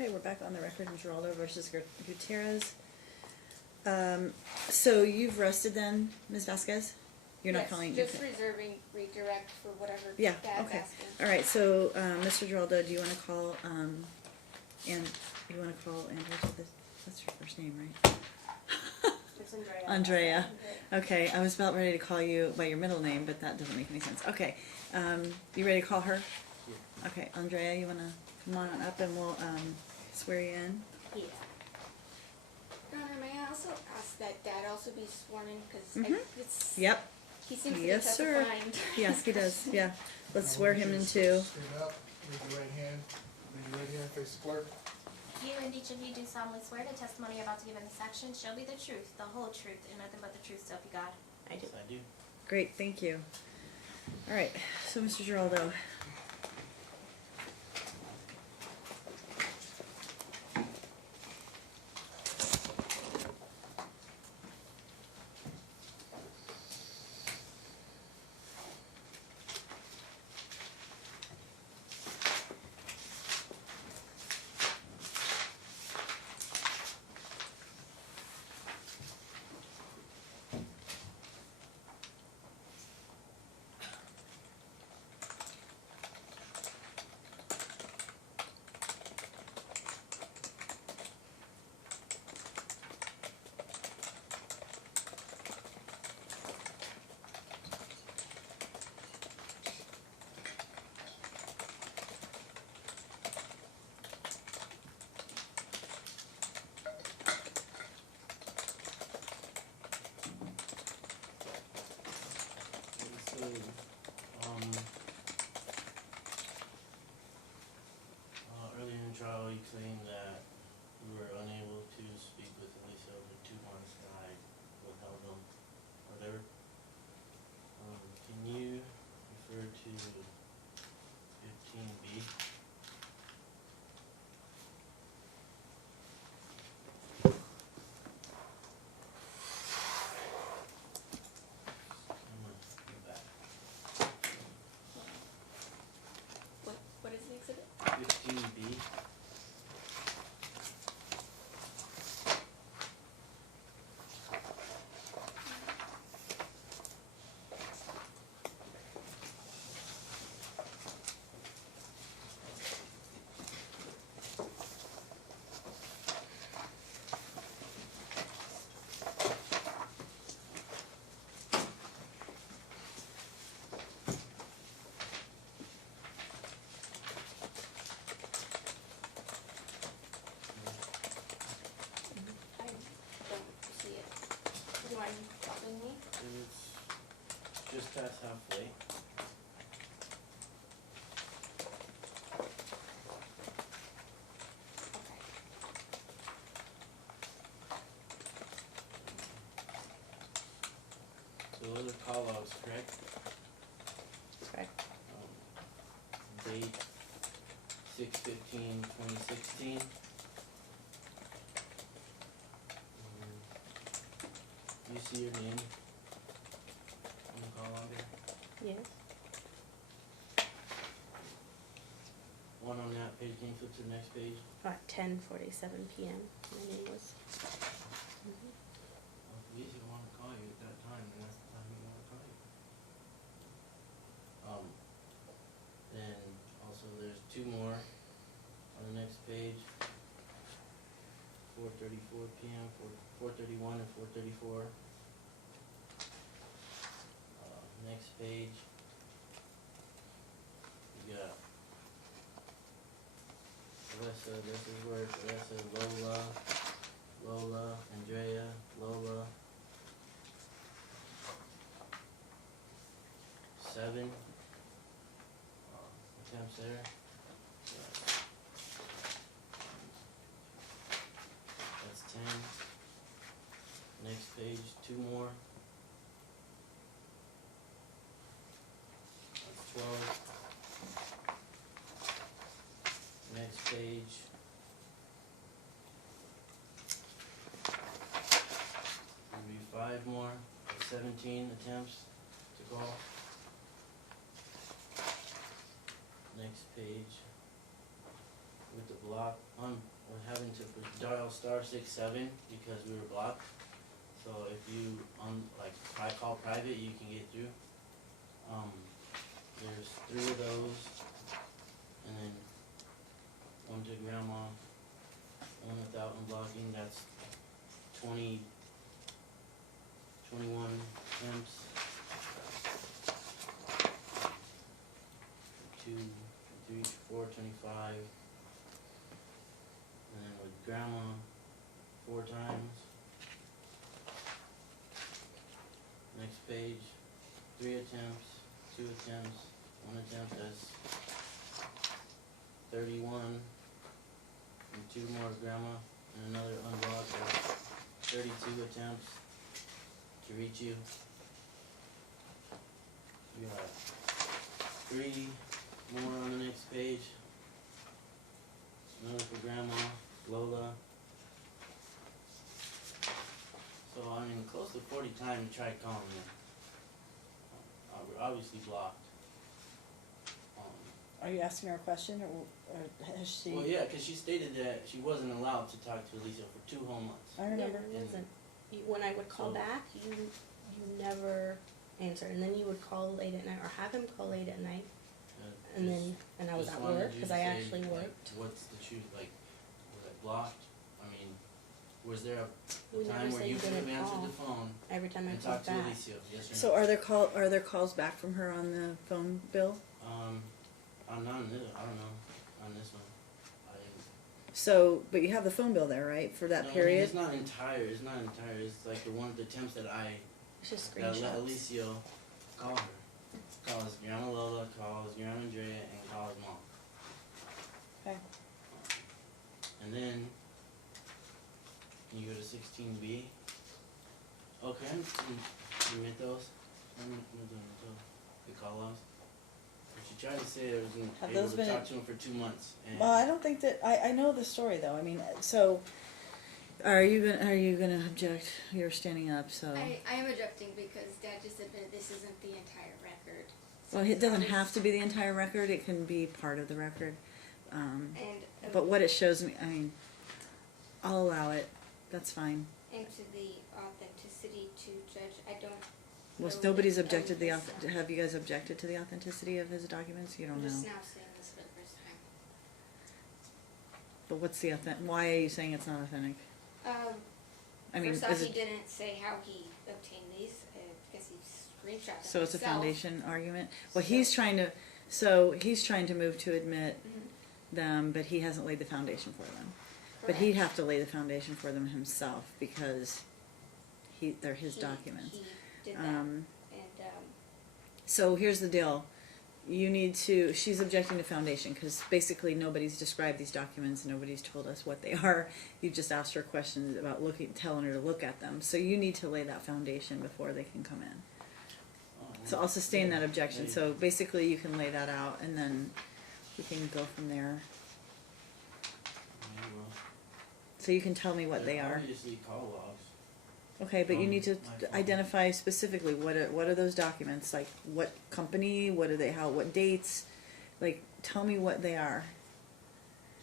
Okay, we're back on the record in Geraldo versus Gutierrez. So you've rested then, Ms. Vasquez? You're not calling? Yes, just reserving redirect for whatever Yeah, Dad's okay. asking. All right, so Mr. Geraldo, do you want to call, and you want to call Andrea? That's your first name, right? It's Andrea. Andrea. Okay, I was about ready to call you by your middle name, but that doesn't make any sense. Okay, you ready to call her? Yeah. Okay, Andrea, you want to come on up and we'll swear you in? Yeah. Your Honor, may I also ask that Dad also be sworn in, because Mhm. it's... Yep. He seems to be Yes, tough sir. to find. Yes, he does. Yeah. Let's I swear want him you to in too. Stand up, raise your right hand, face the clerk. You and each of you do solemnly swear the testimony you're about to give in this action shall be the truth, the whole truth, and nothing but the truth, so help you God. I do. Yes, I do. Great, thank you. All right, so Mr. Geraldo. So, earlier in the trial, you claimed that you were unable to speak with Elisa over 2 months, and I withheld them, whatever. Can you refer to 15B? I'm gonna go back. What is the exhibit? 15B. I don't see it. Do you mind helping me? It's just past halfway. Okay. So those are call logs, correct? Correct. Date 6/15/2016. You see your name on the call log there? Yes. One on that page, can you flip to the next page? At 10:47 p.m. My name was. Well, if Lisa wanted to call you at that time, then that's the time you want to call you. Then also there's 2 more on the next page. 4:34 p.m., 4:31 and 4:34. Next page, you got Alessa, this is where it's Alessa, Lola, Andrea, Lola. 7 attempts there. That's 10. Next page, 2 more. That's 12. Next page. Will be 5 more. That's 17 attempts to call. Next page with the blocked, we're having to dial star 67 because we were blocked. So if you, call private, you can get through. There's 3 of those, and then one to grandma, one without unblocking, that's 21 attempts. 2, 3, 4, 25. And then with grandma, 4 times. Next page, 3 attempts, 2 attempts, 1 attempt, that's 31. And 2 more grandma, and another unblock, that's 32 attempts to reach you. You have 3 more on the next page. Another for grandma, Lola. So, I mean, close to 40 times you tried calling me. We're obviously blocked. Are you asking her a question, or has she? Well, yeah, because she stated that she wasn't allowed to talk to Alicia for 2 whole months. I remember. Yeah, it wasn't. When I would call So- back, you never answered, and then you would call late at night, or have him call late at night, and I was Just at wanted work, you because to I say, actually like, worked. what's the truth? Like, was I blocked? I mean, was there We a never time where said you you could have didn't answered call. the phone Every time I and called talked to back. Alicia? Yes or So no? are there calls back from her on the phone bill? I'm not on this. I don't know on this one. So, but you have the phone bill there, right, for that No, I mean, period? it's not entire. It's not entire. It's like the attempts that It's just that let screenshots. Alicia call her. Calls Grandma Lola, calls Grandma Andrea, and calls Mom. Okay. And then you go to 16B. Okay, you admit those. The call logs. But she tried to say I was Have able those to been- talk to him for 2 months. And Well, I don't think that, I know the story though, I mean, so, are you gonna object? You're standing up, so. I am objecting because Dad just admitted this isn't the entire record. So Well, it's it doesn't always- have to be the entire record, it can be part of the record. And, But what it shows me, I mean, I'll allow it, that's fine. and to the authenticity to judge, I don't. Well, know nobody's that objected any have you guys objected to the authenticity of his documents? You I'm don't just know. now saying this for the first time. But what's the why are you saying it's not authentic? I mean, First off, is he it, didn't say how he obtained these, because he screenshot them so it's a himself. foundation argument? Well, So- he's trying to move to admit Mhm. them, but he hasn't laid the foundation for them. But he'd Correct. have to lay the foundation for them himself because they're his documents. He did that, Um, and, So here's the deal. She's objecting to foundation because basically nobody's described these documents, nobody's told us what they are. You've just asked her questions about telling her to look at them. So you need to lay that foundation before they can come in. So I'll sustain that objection. So basically you can lay that out and then we can go from there. So you can tell me what they are. Obviously, call logs. Okay, but you need to My phone. identify specifically what are those documents, like what company, what are they, what dates, like tell me what they are.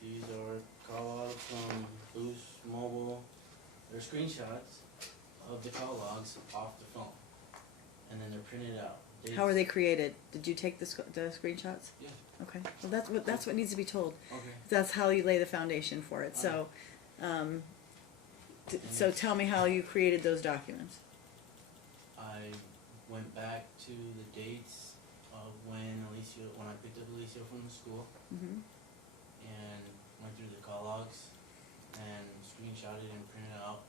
These are call logs from Boost Mobile. They're screenshots of the call logs off the phone, and then they're printed out. How are they created? Did you take the screenshots? Yeah. Okay, well that's what needs to be told. Okay. That's how you lay the foundation for it. So, so tell me how you created those documents. I went back to the dates of when I picked up Alicia from the school, Mm-hmm. and went through the call logs and screenshotted and printed out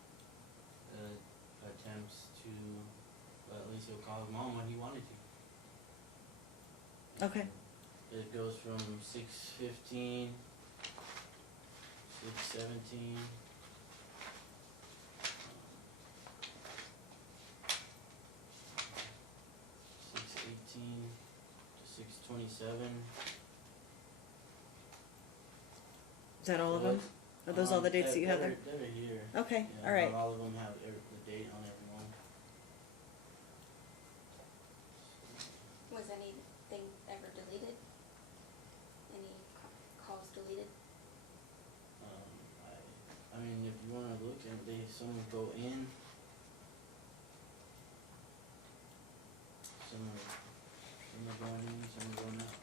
the attempts to let Alicia call his mom when he wanted to. Okay. It goes from 6:15, 6:17. 6:18 to 6:27. Is that all of them? Are those all the dates that you have there? They're here. Okay, Yeah, all right. Not all of them have the date on every one. was anything ever deleted? Any calls deleted? some would go in, some are going in, some are going out.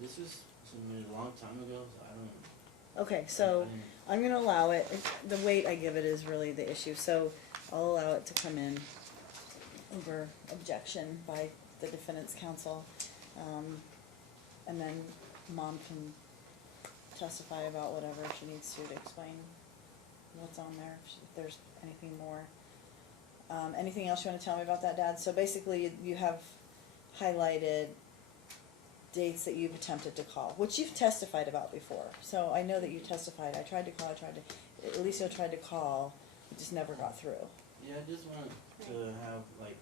This was submitted a long time ago, so I don't. Okay, so I didn't- I'm gonna allow it, the weight I give it is really the issue, so I'll allow it to come in over objection by the defendant's counsel. And then mom can testify about whatever she needs to explain what's on there, if there's anything more. Anything else you wanna tell me about that, Dad? So basically, you have highlighted dates that you've attempted to call, which you've testified about before. So I know that you testified. Alicia tried to call, it just never got through. Yeah, I just wanted to have like.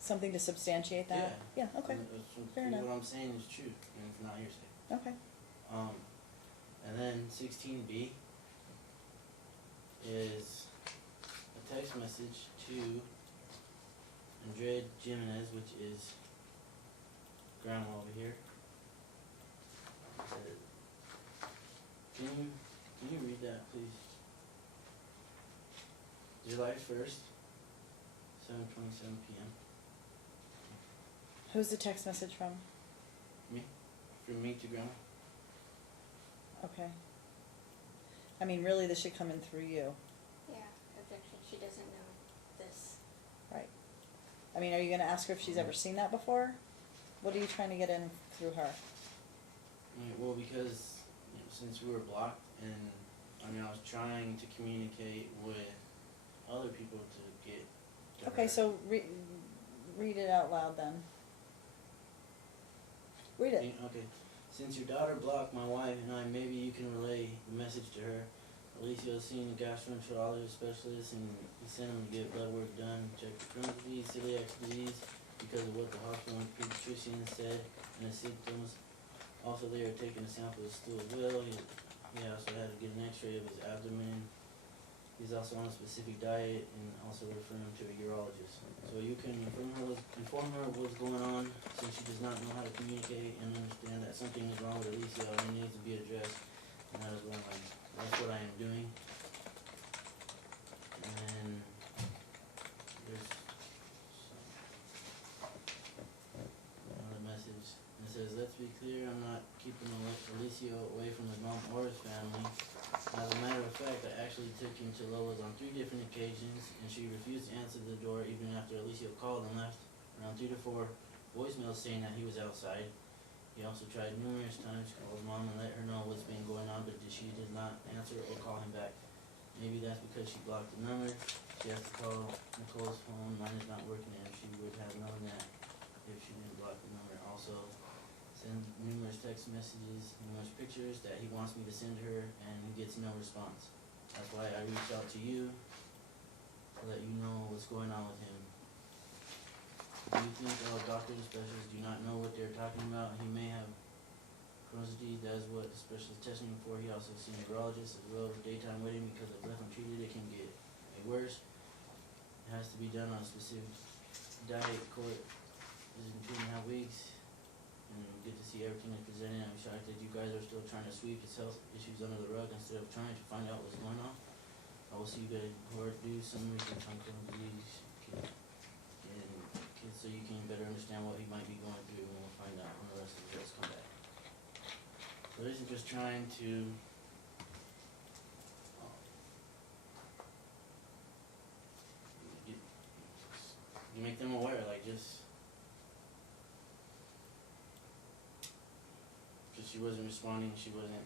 Something to substantiate that? Yeah, okay, fair enough. What I'm saying is true, and it's not hearsay. okay. And then 16B is a text message to Andrea Jimenez, which is grandma over here. Can you read that, please? July 1st, 7:27 p.m. Who's the text message from? Me? From me to grandma? Okay. I mean, really, this should come in through you, Yeah, objection, she doesn't know this. right? I mean, are you gonna ask her if she's ever seen that before? What are you trying to get in through her? Well, because since we were blocked, and I was trying to communicate with other people to get. To Okay, her. so read it out loud then. Read it. Okay. Since your daughter blocked my wife and I, maybe you can relay the message to her. Alicia has seen a gastroenterologist specialist and he sent him to get blood work done, check for Crohn's disease, celiac disease, because of what the hospital pediatrician said and the symptoms. Also, they are taking a sample of stool as well. He also had to get an x-ray of his abdomen. He's also on a specific diet and also referring him to a urologist. So you can inform her what's going on, since she does not know how to communicate, and understand that something is wrong with Alicia and it needs to be addressed. And that's what I am doing. And there's another message. And it says, let's be clear, I'm not keeping Alicia away from his mom or his family. As a matter of fact, I actually took him to Lola's on 3 different occasions, and she refused to answer the door even after Alicia called and left around 3 to 4 voicemails saying that he was outside. He also tried numerous times to call his mom and let her know what's been going on, but she did not answer or call him back. Maybe that's because she blocked the number. She has to call Nicole's phone. Mine is not working, and she would have known that if she didn't block the number. Also, send numerous text messages, numerous pictures that he wants me to send her, and he gets no response. That's why I reached out to you to let you know what's going on with him. Do you think all doctors and specialists do not know what they're talking about? He may have Crohn's disease. That is what the specialist is testing him for. He also seen a urologist as well for daytime waiting because if left untreated, it can get worse. It has to be done on a specific diet. Court is in 2.5 weeks. And good to see everything is presented. I'm shocked that you guys are still trying to sweep his health issues under the rug instead of trying to find out what's going on. I will see you guys in court, do some research on Crohn's disease, and so you can better understand what he might be going through, and we'll find out when the rest of the results come back. So this is just trying to make them aware, like just she wasn't responding, she wasn't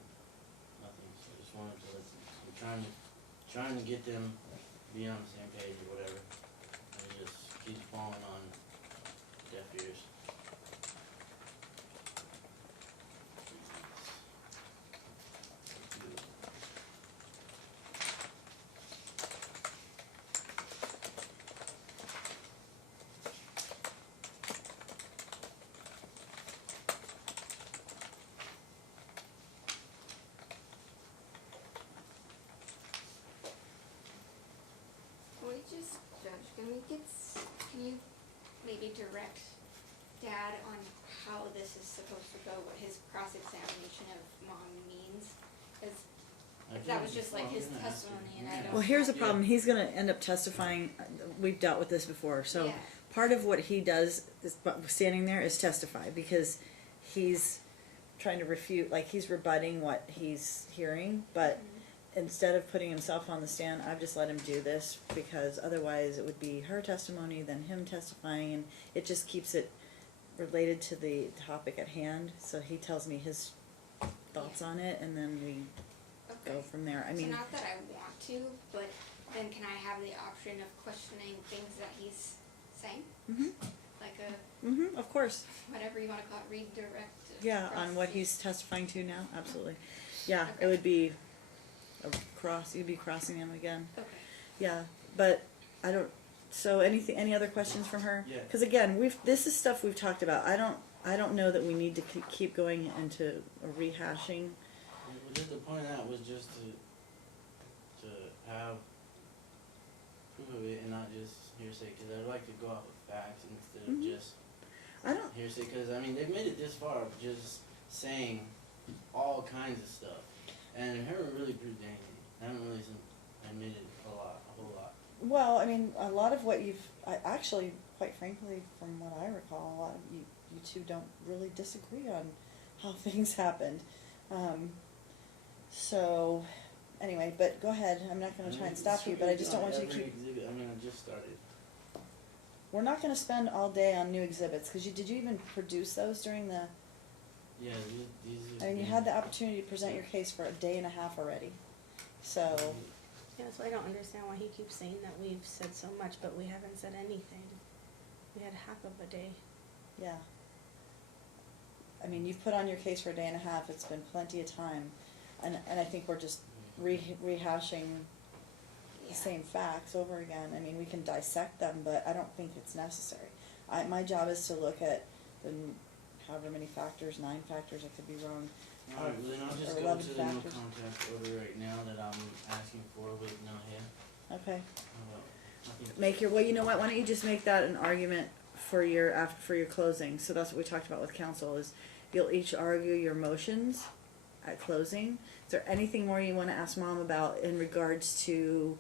nothing, so I just wanted to let them, I'm trying to get them to be on the same page or whatever, and it just keeps falling on deaf ears. Can you maybe direct Dad on how this is supposed to go, what his cross-examination of Mom means? Because I if that do was just like before, his I'm gonna ask you. testimony and I Yeah. don't. Well, here's the have- problem. He's going to end up testifying. We've dealt with this before. So Yeah. part of what he does is standing there is testify because he's trying to refute, like he's rebutting what he's hearing. But instead of putting himself on the stand, I've just let him do this because otherwise it would be her testimony, then him testifying, and it just keeps it related to the topic at hand. So he tells me his thoughts on it, and then we Okay. go from there. I mean, so not that I want to, but then can I have the option of questioning things that he's saying? mhm, Like a, mhm, of course. whatever you want to call it, redirect? Yeah, across on what the- he's testifying to now, absolutely. Yeah, it Okay. would be a cross, you'd be crossing him again. Okay. Yeah, but I don't, so any other questions from her? Yeah. Because again, this is stuff we've talked about. I don't know that we need to keep going into a rehashing. Well, just the point of that was just to have proof of it and not just hearsay, because I'd like to go off of facts instead of Mhm. just I don't, hearsay, because I mean, they've made it this far of just saying all kinds of stuff, and it haven't really proved anything. I haven't really admitted a whole lot. well, I mean, a lot of what I actually, quite frankly, from what I recall, a lot of you two don't really disagree on how things happened. So, anyway, but go ahead. I'm not going to try and stop you, but I just don't want you to Every keep. exhibit, I mean, I just started. We're not going to spend all day on new exhibits because did you even produce those during the? Yeah, these I mean, you had the opportunity to present your case for a day and a half already. So, Yeah, so I don't understand why he keeps saying that we've said so much, but we haven't said anything. We had half of a day. yeah. I mean, you've put on your case for a day and a half. It's been plenty of time, and I think we're just rehashing the Yeah. same facts over again. I mean, we can dissect them, but I don't think it's necessary. My job is to look at the however many factors, 9 factors. I could be wrong. Alright, well then I'll just or go 11 to the no factors. contact order right now that I'm asking for with Nahia. Okay. I think Make your, well, you know what, why don't you just make that an argument for your, for your closing, so that's what we talked about with council, is you'll each argue your motions at closing. Is there anything more you wanna ask Mom about in regards to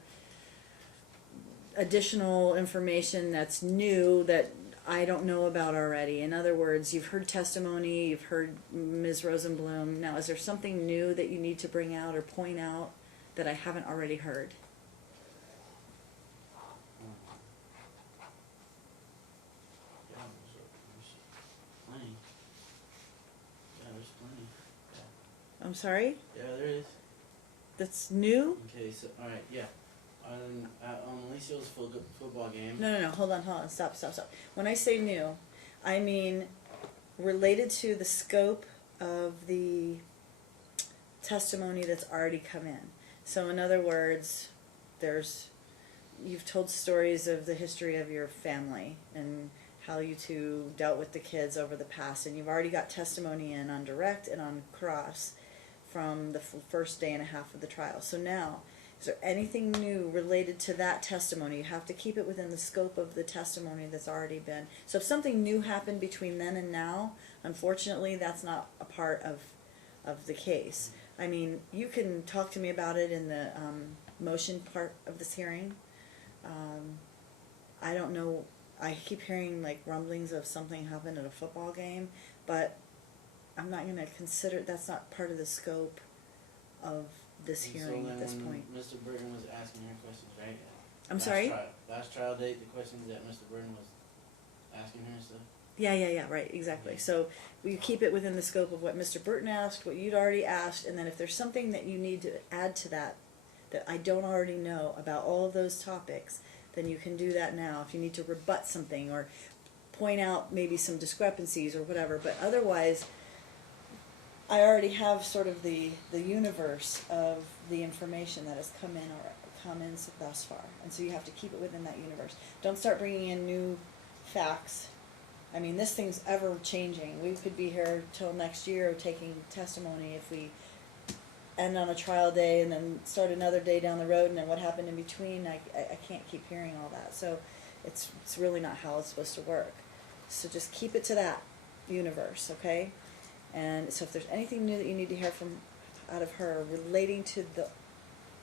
additional information that's new that I don't know about already? In other words, you've heard testimony, you've heard Ms. Rosenblum, now is there something new that you need to bring out or point out that I haven't already heard? Yeah, there's plenty. Yeah, there's plenty. I'm sorry? Yeah, there is. That's new? Okay, so, alright, yeah. On Alicia's football game. No, hold on, stop. When I say new, I mean related to the scope of the testimony that's already come in. So in other words, you've told stories of the history of your family and how you two dealt with the kids over the past, and you've already got testimony in on direct and on cross from the first day and a half of the trial. So now, is there anything new related to that testimony? You have to keep it within the scope of the testimony that's already been. So if something new happened between then and now, unfortunately, that's not a part of the case. I mean, you can talk to me about it in the motion part of this hearing. I don't know. I keep hearing like rumblings of something happened at a football game, but I'm not going to consider, that's not part of the scope of this And hearing so at this then point. Mr. Burton was asking her questions, right? I'm sorry? Last trial date, the questions that Mr. Burton was asking her and stuff. Yeah, right, exactly. So we keep it within the scope of what Mr. Burton asked, what you'd already asked, and then if there's something that you need to add to that I don't already know about all of those topics, then you can do that now. If you need to rebut something or point out maybe some discrepancies or whatever, but otherwise, I already have sort of the universe of the information that has come in thus far, and so you have to keep it within that universe. Don't start bringing in new facts. I mean, this thing's ever changing. We could be here till next year taking testimony if we end on a trial day and then start another day down the road, and then what happened in between. I can't keep hearing all that, so it's really not how it's supposed to work. So just keep it to that universe, okay? And so if there's anything new that you need to hear from out of her relating to the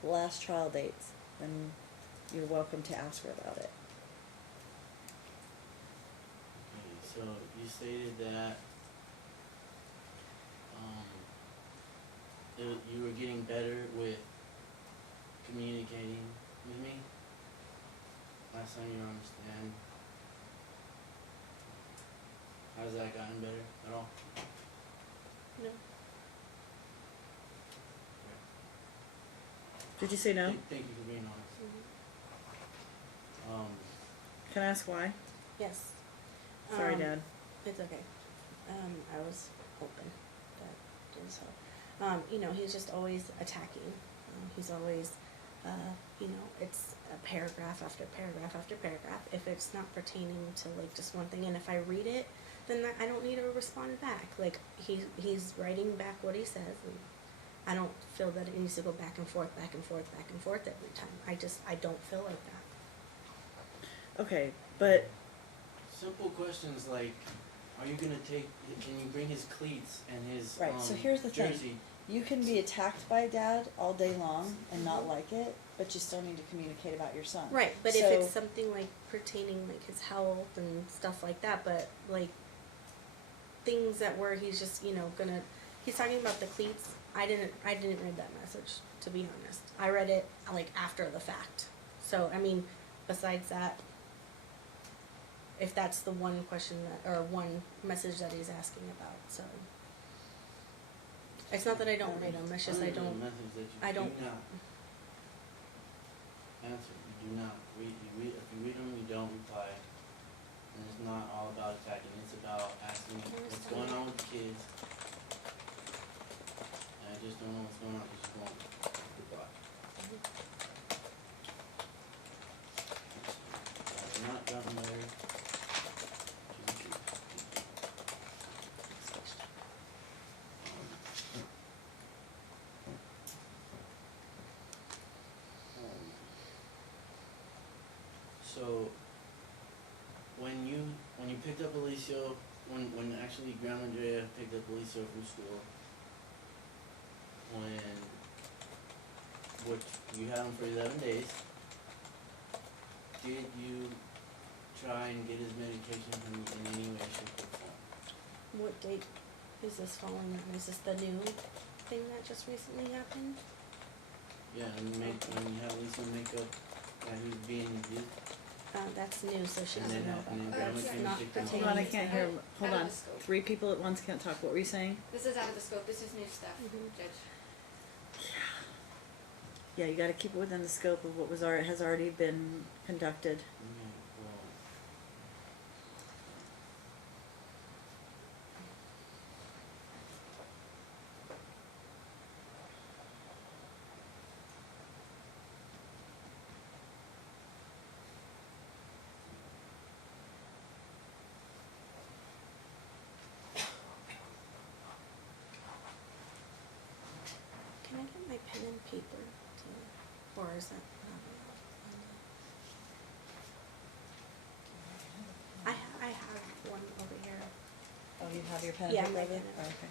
last trial dates, then you're welcome to ask her about it. Okay, so you stated that you were getting better with communicating with me. Last time you understand. Has that gotten better at all? No. Did you say no? Thank you for being honest. Can I ask why? Yes. Sorry, Dad. It's okay. I was hoping that didn't so. You know, he's just always attacking. He's always, you know, it's a paragraph after paragraph after paragraph. If it's not pertaining to like just one thing, and if I read it, then I don't need to respond back. Like he's writing back what he says, and I don't feel that it needs to go back and forth, back and forth, back and forth every time. I don't feel like that. Okay, but simple questions like, are you gonna can you bring his cleats and his right. So here's the jersey? thing: you can be attacked by Dad all day long and not like it, but you still need to communicate about your son. Right, but So- if it's something like pertaining like his health and stuff like that, but like things that where he's just, you know, he's talking about the cleats. I didn't read that message, to be honest. I read it like after the fact. So I mean, besides that, if that's the one question that or one message that he's asking about, so it's not that I don't read them. It's just I Under the don't. message that you I don't. do not answer. You do not read. If you read them, you don't reply. And it's not all about attacking. It's about asking what's going on with the kids. And I just don't know what's going on. You just won't reply. I have not gotten married to the truth. So when you picked up Alicio, when actually Grandma Andrea picked up Alicio from school, what you had him for 11 days, did you try and get his medication from him in any way, shape, or form? What date is this falling on? Is this the new thing that just recently happened? Yeah, and when you have Alicio make up that he was being abused, That's new, so she and doesn't then know and then about Grandma that. yeah, came not and picked him pertaining Hold on, I up. can't hear. Hold Out of on. the scope. 3 people at once can't talk. What were you saying? This is out of the scope. This is new stuff, Mhm. Judge. Yeah, you got to keep it within the scope of what has already been conducted. Yeah, well, Can I get my pen and paper or is that not allowed? I have one over here. Oh, you have your pen? Yeah, and my paper? pen and Oh, okay.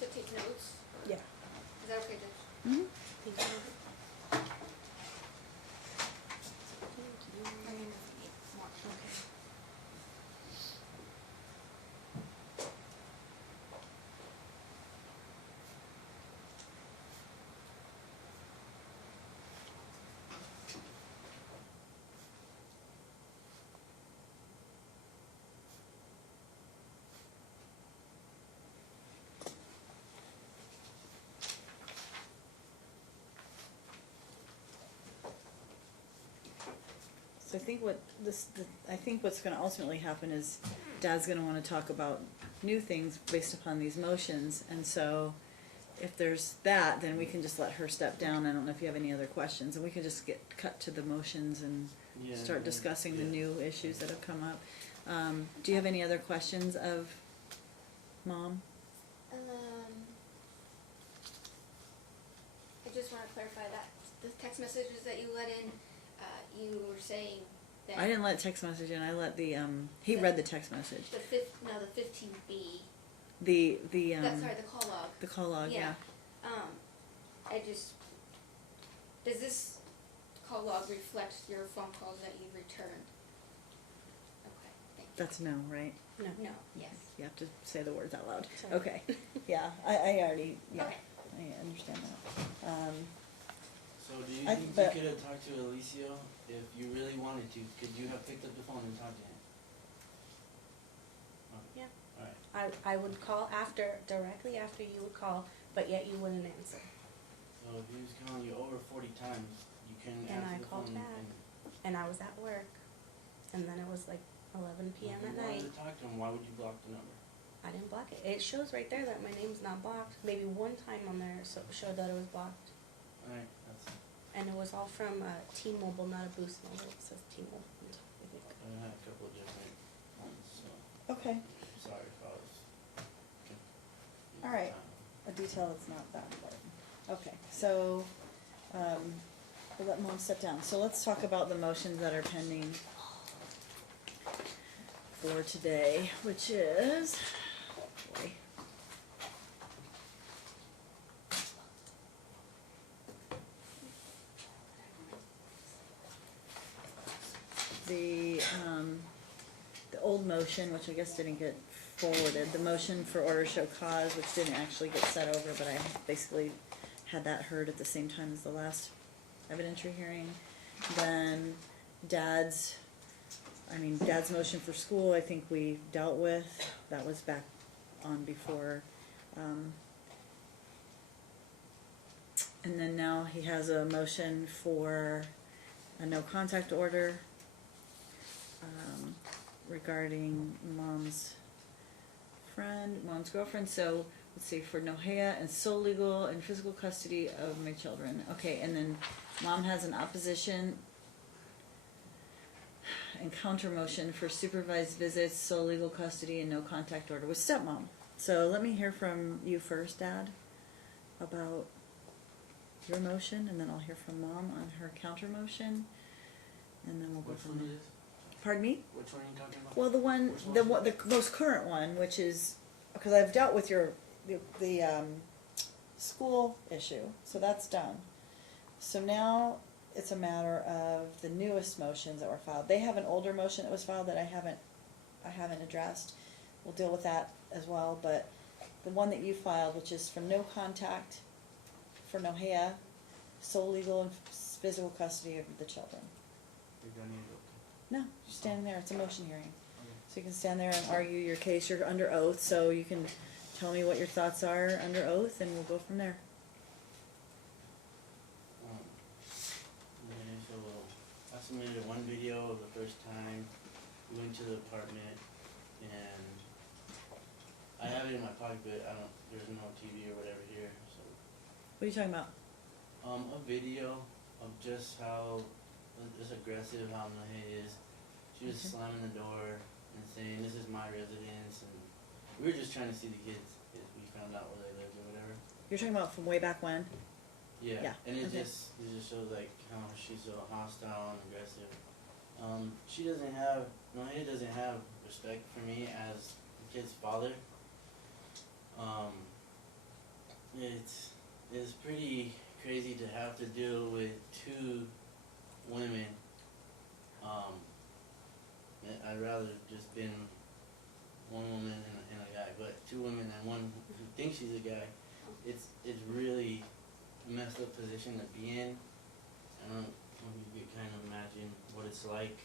To take notes. Yeah. Is that okay, Judge? Mm-hmm. Thank you. Thank you. I mean, more. Okay. So I think what's going to ultimately happen is Dad's going to want to talk about new things based upon these motions, and so if there's that, then we can just let her step down. I don't know if you have any other questions, and we can just get cut to the motions and yeah, start yeah, discussing the yeah. new issues that have come up. Do you have any other questions of Mom? I just want to clarify that the text messages that you let in, you were saying that I didn't let text message in. I let he read the text message. the 15B The Sorry, the call log. the call log, yeah. Does this call log reflect your phone calls that you returned? Okay, thank you. That's no, right? No. No, yes. You have to say the words out loud. Sorry. Okay. Yeah, I already, yeah, Okay. I understand that. So do you I- think but- you could have talked to Alicio if you really wanted to? Could you have picked up the phone and talked to him? Okay. Yeah. Alright, I would call directly after you would call, but yet you wouldn't answer. so if he was calling you over 40 times, you couldn't And answer I the called phone back. and And I was at work, and then it was like 11 p.m. if at you night. wanted to talk to him, why would you block the number? I didn't block it. It shows right there that my name's not blocked. Maybe one time on there showed that it was blocked. Alright, that's, And it was all from T-Mobile, not a Boost Mobile. It says T-Mobile on top, I think. I had a couple of different ones, so Okay, sorry if I was confused. All right. a detail that's not that important. Okay, so, we'll let Mom sit down. So let's talk about the motions that are pending for today, which is, boy. The old motion, which I guess didn't get forwarded, the motion for order show cause, which didn't actually get set over, but I basically had that heard at the same time as the last evidentiary hearing. Then Dad's motion for school, I think we dealt with, that was back on before. And then now he has a motion for a no contact order regarding Mom's girlfriend, so, let's see, for Nohea and sole legal and physical custody of my children. Okay, and then Mom has an opposition and counter motion for supervised visits, sole legal custody, and no contact order with stepmom. So let me hear from you first, Dad, about your motion, and then I'll hear from Mom on her counter motion, and then we'll go Which from one there. is this? Pardon me? Which one are you talking about? Well, the most current one, which is, because I've dealt with the school issue, so that's done. So now it's a matter of the newest motions that were filed. They have an older motion that was filed that I haven't addressed. We'll deal with that as well, but the one that you filed, which is from no contact for Nohea, sole legal and physical custody of the children. You're done here, No, you're standing there, it's a motion hearing. okay. So you can stand there and argue your case, you're under oath, so you can tell me what your thoughts are under oath, and we'll go from there. Okay, so I submitted one video of the first time we went to the apartment, and I have it in my pocket, but there's no TV or whatever here, so. What are you talking about? A video of just how, just aggressive how Nahe is. She was Okay. slamming the door and saying, "This is my residence," and we were just trying to see the kids if we found out where they lived or whatever. You're talking about from way back when? Yeah, Yeah, and it okay. just shows like how she's so hostile and aggressive. Nahe doesn't have respect for me as the kid's father. It's pretty crazy to have to deal with two women. I'd rather just been one woman and a guy, but two women and one who thinks she's a guy. It's really a messed up position to be in. I don't know if you could kind of imagine what it's like.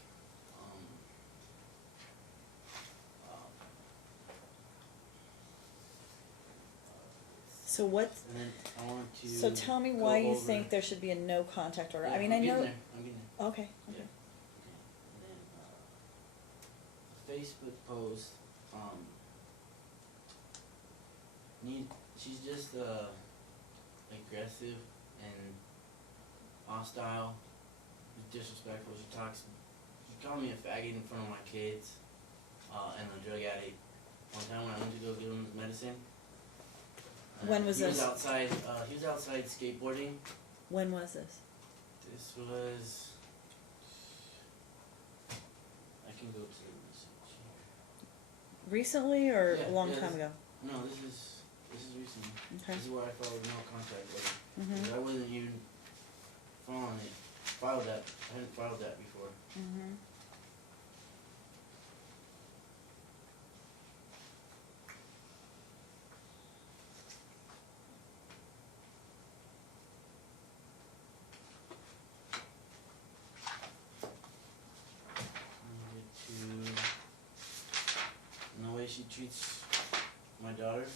So what, And then I want to so tell me go why you over- think there should be a no contact order. Yeah, I mean, I I'm getting know. there, I'm getting there. Okay, Yeah. okay. And then, Facebook post, she's just, aggressive and hostile, disrespectful. She called me a faggot in front of my kids, and a drug addict. One time when I went to go give him his medicine. When was he this? He was outside skateboarding. When was this? This was, I can go to the message here. Recently or Yeah, a long yeah, time this- ago? No, this is recent. Okay. This is where I filed no contact letter. Mhm. 'Cause I wasn't even filed that. I hadn't filed that before. Mhm. Needed to and the way she treats my daughter.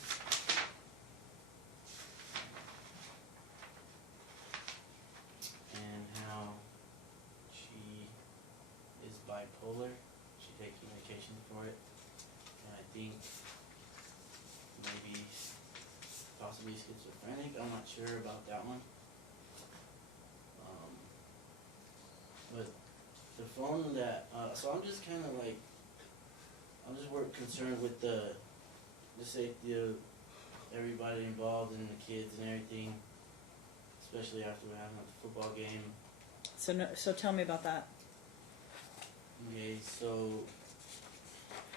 And how she is bipolar. She takes medication for it. And I think maybe possibly schizophrenic. I'm not sure about that one. But the phone that, so I'm just kind of like, I'm just concerned with the safety of everybody involved and the kids and everything, especially after we have the football game. So no, so tell me about that. Okay, so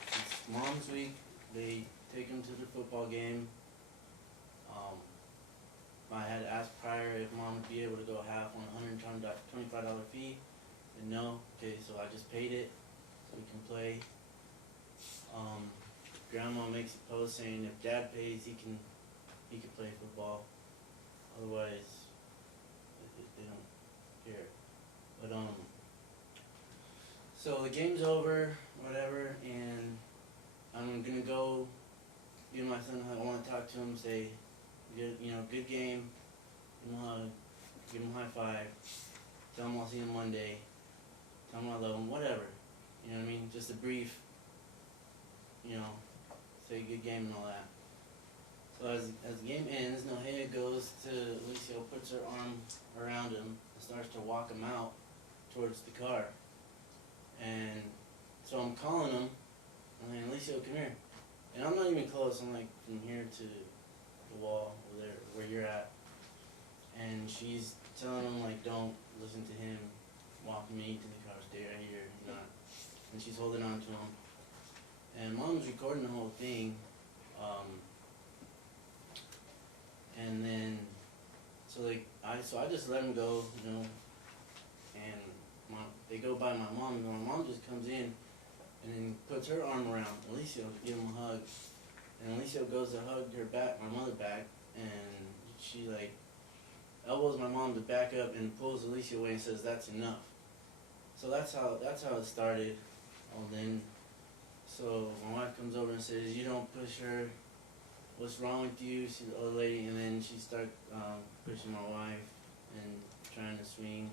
it's Mom's Week. They take them to the football game. I had asked prior if Mom would be able to go half on a $125 fee, and no. Okay, so I just paid it so we can play. Grandma makes a post saying if Dad pays, he can play football. Otherwise, they don't care. But so the game's over, whatever, and I'm gonna go give my son a hug. I want to talk to him, say, good game, give him a hug, give him a high five, tell him I'll see him Monday, tell him I love him, whatever. You know what I mean? Just a brief, say good game and all that. So as the game ends, Nohea goes to Alicia, puts her arm around him, and starts to walk him out towards the car. And so I'm calling him, I'm like, Alicia, come here. And I'm not even close, I'm like from here to the wall over there, where you're at. And she's telling him, like, don't listen to him, walk me to the car, stay right here, he's not. And she's holding on to him. And Mom's recording the whole thing. And then, so I just let him go, and they go by my mom, and my mom just comes in and then puts her arm around Alicia to give him a hug. And Alicia goes to hug her back, my mother back, and she elbows my mom to back up and pulls Alicia away and says, "That's enough." So that's how it started. Then, so my wife comes over and says, "You don't push her. What's wrong with you?" She's the old lady, and then she starts pushing my wife and trying to swing.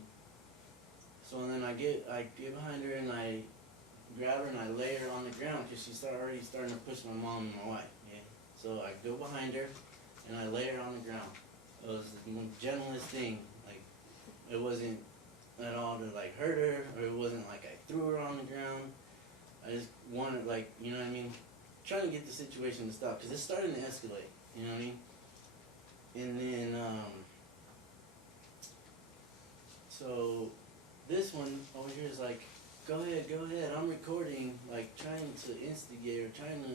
So then I get behind her and I grab her and I lay her on the ground because she's already starting to push my mom and my wife. Okay? So I go behind her and I lay her on the ground. It was the gentlest thing. It wasn't at all to hurt her, or it wasn't like I threw her on the ground. I just wanted you know what I mean? Trying to get the situation to stop because it's starting to escalate. You know what I mean? And then so this one over here is like, go ahead, I'm recording, trying to instigate or trying to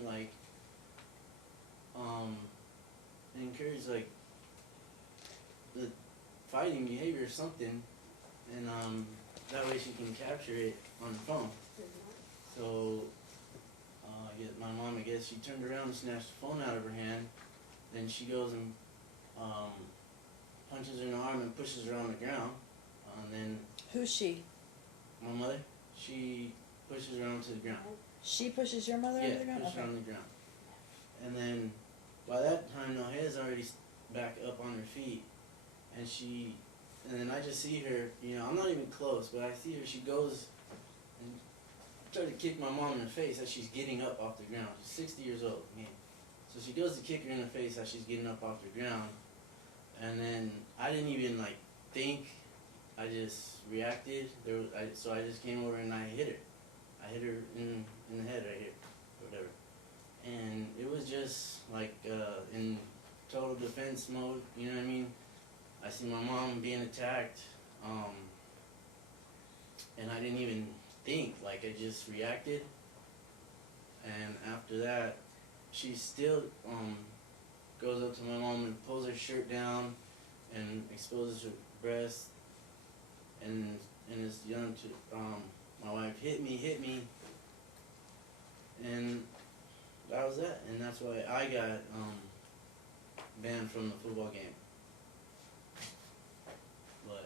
encourage the fighting behavior or something, and that way she can capture it on the phone. So my mom, I guess she turned around and snatched the phone out of her hand. Then she goes and punches her in the arm and pushes her on the ground. And then Who's she? my mother, she pushes her onto the ground. She pushes your mother onto the ground? Pushes her Okay. on the ground. And then by that time, Nohea's already back up on her feet, and then I just see her. I'm not even close, but I see her. She goes and tries to kick my mom in the face as she's getting up off the ground. She's 60 years old. Man. So she goes to kick her in the face as she's getting up off the ground, and then I didn't even think. I just reacted. So I just came over and I hit her. I hit her in the head right here, or whatever. And it was just in total defense mode. You know what I mean? I see my mom being attacked, and I didn't even think. I just reacted. And after that, she still goes up to my mom and pulls her shirt down and exposes her breast and is yelling to my wife, hit me, and that was it. And that's why I got banned from the football game. But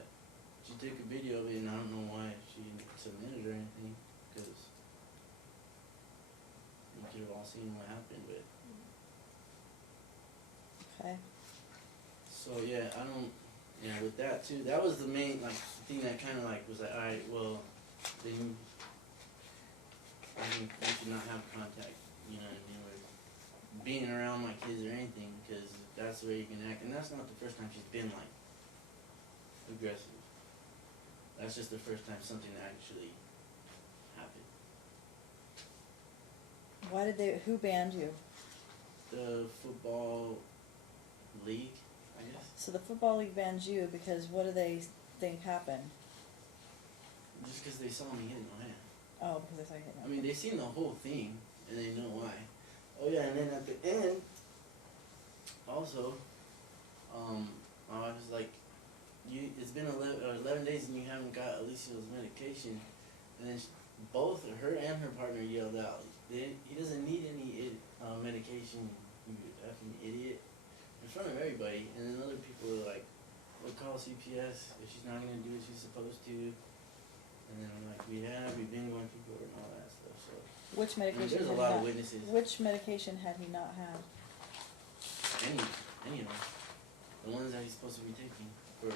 she took a video of it, and I don't know why she submitted or anything, because you could have all seen what happened. But Okay. so yeah, I don't. Yeah, with that too, that was the main thing that kind of was like, all right, well, then I think we should not have contact, you know what I mean, or being around my kids or anything, because that's the way you can act, and that's not the first time she's been aggressive. That's just the first time something actually happened. Why did they? Who banned you? The football league, I guess. So the football league banned you because what do they think happened? Just because they saw me hitting my hand. Oh, because they saw you hit. I mean, they seen the whole thing, and they know why. Oh yeah, and then at the end, also, my wife was like, it's been 11 days and you haven't got Alicia's medication. And then both her and her partner yelled out, he doesn't need any medication, you effing idiot, in front of everybody. And then other people were like, we'll call CPS if she's not going to do what she's supposed to. And then I'm like, we've been going through court and all that stuff. So Which medication? there's a lot of witnesses. Which medication had he not had? Any of them. The ones that he's supposed to be taking. For the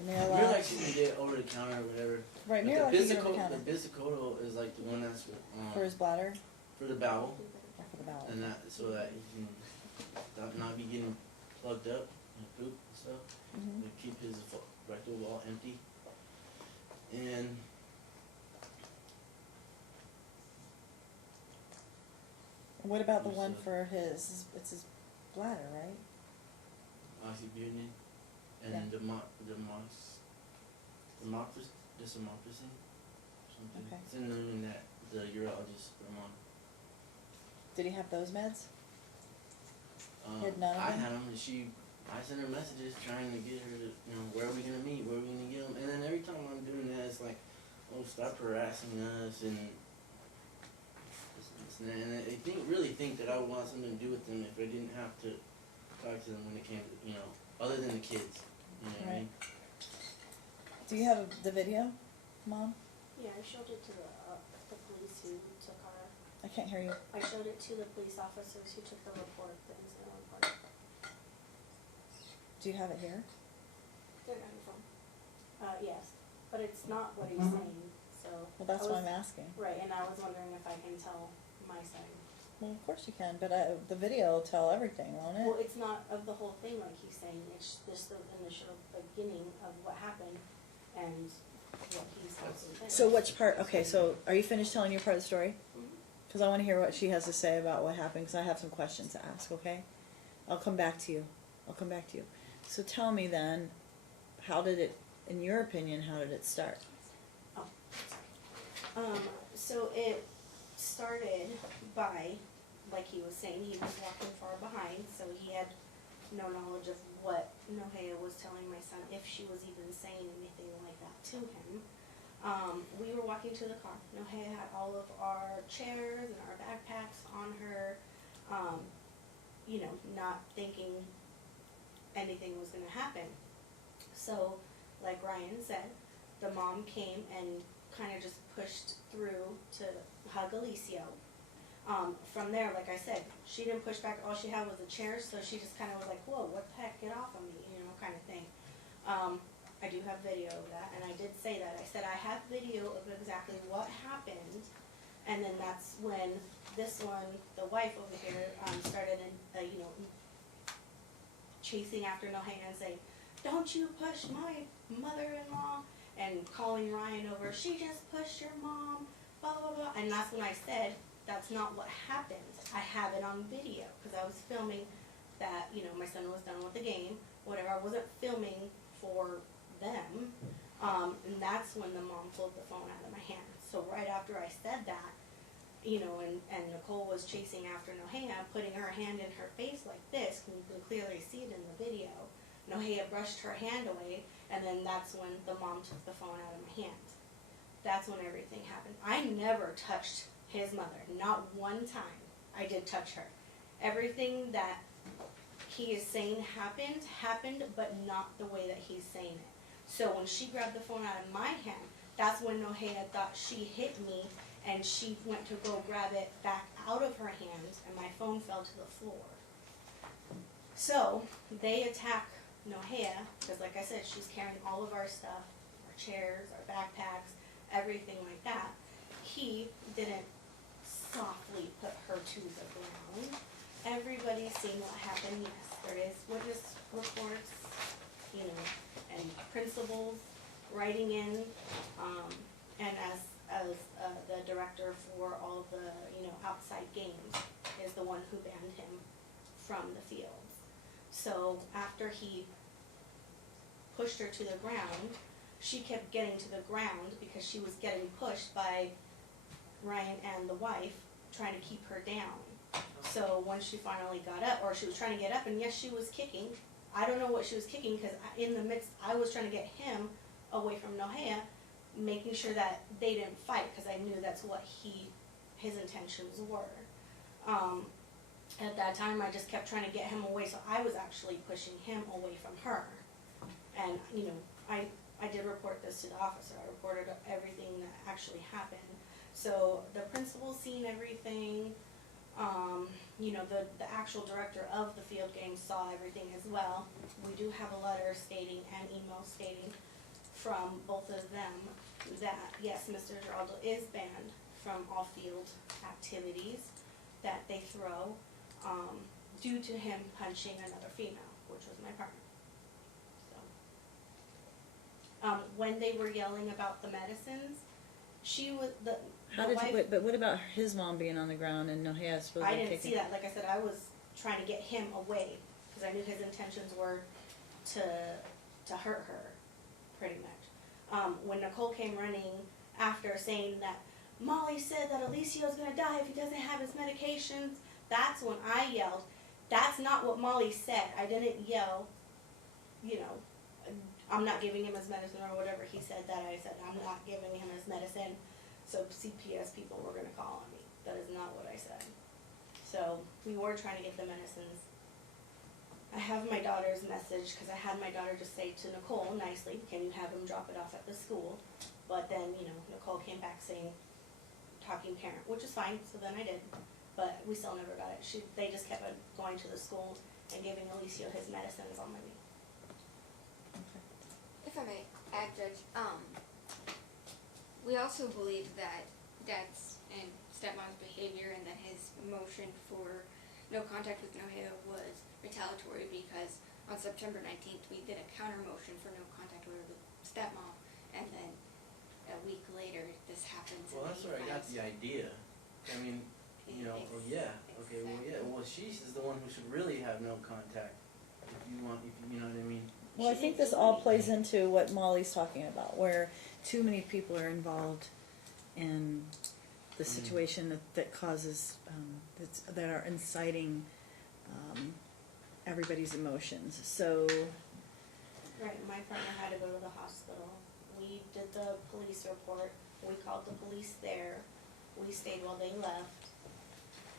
The Miralax you can get over the counter or whatever. Right, But Miralax you get over the counter. The Bisocotal is like the one that's For his bladder? for the bowel, Or for the bowel? and that so that he can not be getting plugged up and poop and stuff. Mm-hmm. To keep his rectal wall empty. And What about the Who's one the- for his? It's his bladder, right? oxybutynin and desmopressine, something. Okay. It's in the room that the urologist put him on. Did he have those meds? He had none of I them? had them, and I sent her messages trying to get her to, where are we gonna meet, where are we gonna get them, and then every time I'm doing that, it's like, oh, stop harassing us, and this and that, and I really think that I would want something to do with them if I didn't have to talk to them when it came to, other than the kids, you know what I mean? Do you have the video, Mom? Yeah, I showed it to the police who took our, I can't hear you. I showed it to the police officers who took the report, the incident report. Do you have it here? They're on your phone. Yes, but it's not what he's saying, so. Well, that's I why was- I'm asking. Right, and I was wondering if I can tell my side. Well, of course you can, but the video will tell everything, won't it? Well, it's not of the whole thing like he's saying, it's just the initial beginning of what happened and what he's supposed to say. So which part? Okay, so are you finished telling your part of the story? Mhm. Because I want to hear what she has to say about what happened. Because I have some questions to ask. Okay, I'll come back to you. So tell me then, how did it, in your opinion, how did it start? Oh, sorry. So it started by, like he was saying, he was walking far behind, so he had no knowledge of what Nohea was telling my son, if she was even saying anything like that to him. We were walking to the car. Nohea had all of our chairs and our backpacks on her, not thinking anything was gonna happen. So, like Ryan said, the mom came and kind of just pushed through to hug Alicio. From there, like I said, she didn't push back, all she had was the chairs, so she just kind of was like, whoa, what the heck, get off of me, kind of thing. I do have video of that, and I did say that. I said I have video of exactly what happened, and then that's when this one, the wife over here, started, chasing after Nohea and saying, don't you push my mother-in-law, and calling Ryan over, she just pushed your mom, blah, blah, blah, and that's when I said, that's not what happened. I have it on video, because I was filming that, my son was done with the game, whatever, I wasn't filming for them, and that's when the mom pulled the phone out of my hand. So right after I said that, you know, and Nicole was chasing after Nohea, putting her hand in her face like this, and you can clearly see it in the video. Nohea brushed her hand away, and then that's when the mom took the phone out of my hand. That's when everything happened. I never touched his mother, not one time. I did touch her. Everything that he is saying happened, but not the way that he's saying it. So when she grabbed the phone out of my hand, that's when Nohea thought she hit me, and she went to go grab it back out of her hand, and my phone fell to the floor. So they attack Nohea, because like I said, she's carrying all of our stuff, our chairs, our backpacks, everything like that. He didn't softly put her to the ground. Everybody's seen what happened. Yes, there is witness reports, you know, and principals writing in, and as the director for all the, you know, outside games is the one who banned him from the fields. So after he pushed her to the ground, she kept getting to the ground because she was getting pushed by Ryan and the wife trying to keep her down. So when she finally got up, or she was trying to get up, and yes, she was kicking. I don't know what she was kicking, because in the midst, I was trying to get him away from Nohea, making sure that they didn't fight, because I knew that's what his intentions were. At that time, I just kept trying to get him away, so I was actually pushing him away from her. And, you know, I did report this to the officer. I reported everything that actually happened. So the principal seen everything. You know, the actual director of the field game saw everything as well. We do have a letter stating, and email stating from both of them that, yes, Mr. Geraldo is banned from all field activities that they throw, due to him punching another female, which was my partner. So, when they were yelling about the medicines, she was the wife. But what about his mom being on the ground and Nohea supposedly I didn't kicking? see that. Like I said, I was trying to get him away because I knew his intentions were to hurt her, pretty much. When Nicole came running after saying that Molly said that Alicio's gonna die if he doesn't have his medications, that's when I yelled. That's not what Molly said. I didn't yell, you know, I'm not giving him his medicine or whatever he said that I said. I'm not giving him his medicine. So CPS people were going to call on me. That is not what I said. So we were trying to get the medicines. I have my daughter's message because I had my daughter just say to Nicole nicely, can you have him drop it off at the school? But then, you know, Nicole came back saying, talking parent, which is fine. So then I did. But we still never got it. They just kept going to the school and giving Alicio his medicines on Monday. If I may add, Judge, we also believe that Dad's and stepmom's behavior and that his motion for no contact with Nohea was retaliatory because on September 19th we did a counter motion for no contact with stepmom, and then a week later this happens. Well, that's where I got the idea. I mean, you know, well, yeah, okay, well, yeah, well, she is the one who should really have no contact. If you know what I mean. Well, I think this all plays into what Molly's talking about, where too many people are involved in the situation that causes, that are inciting everybody's emotions. So, Right, my partner had to go to the hospital. We did the police report. We called the police there. We stayed while they left.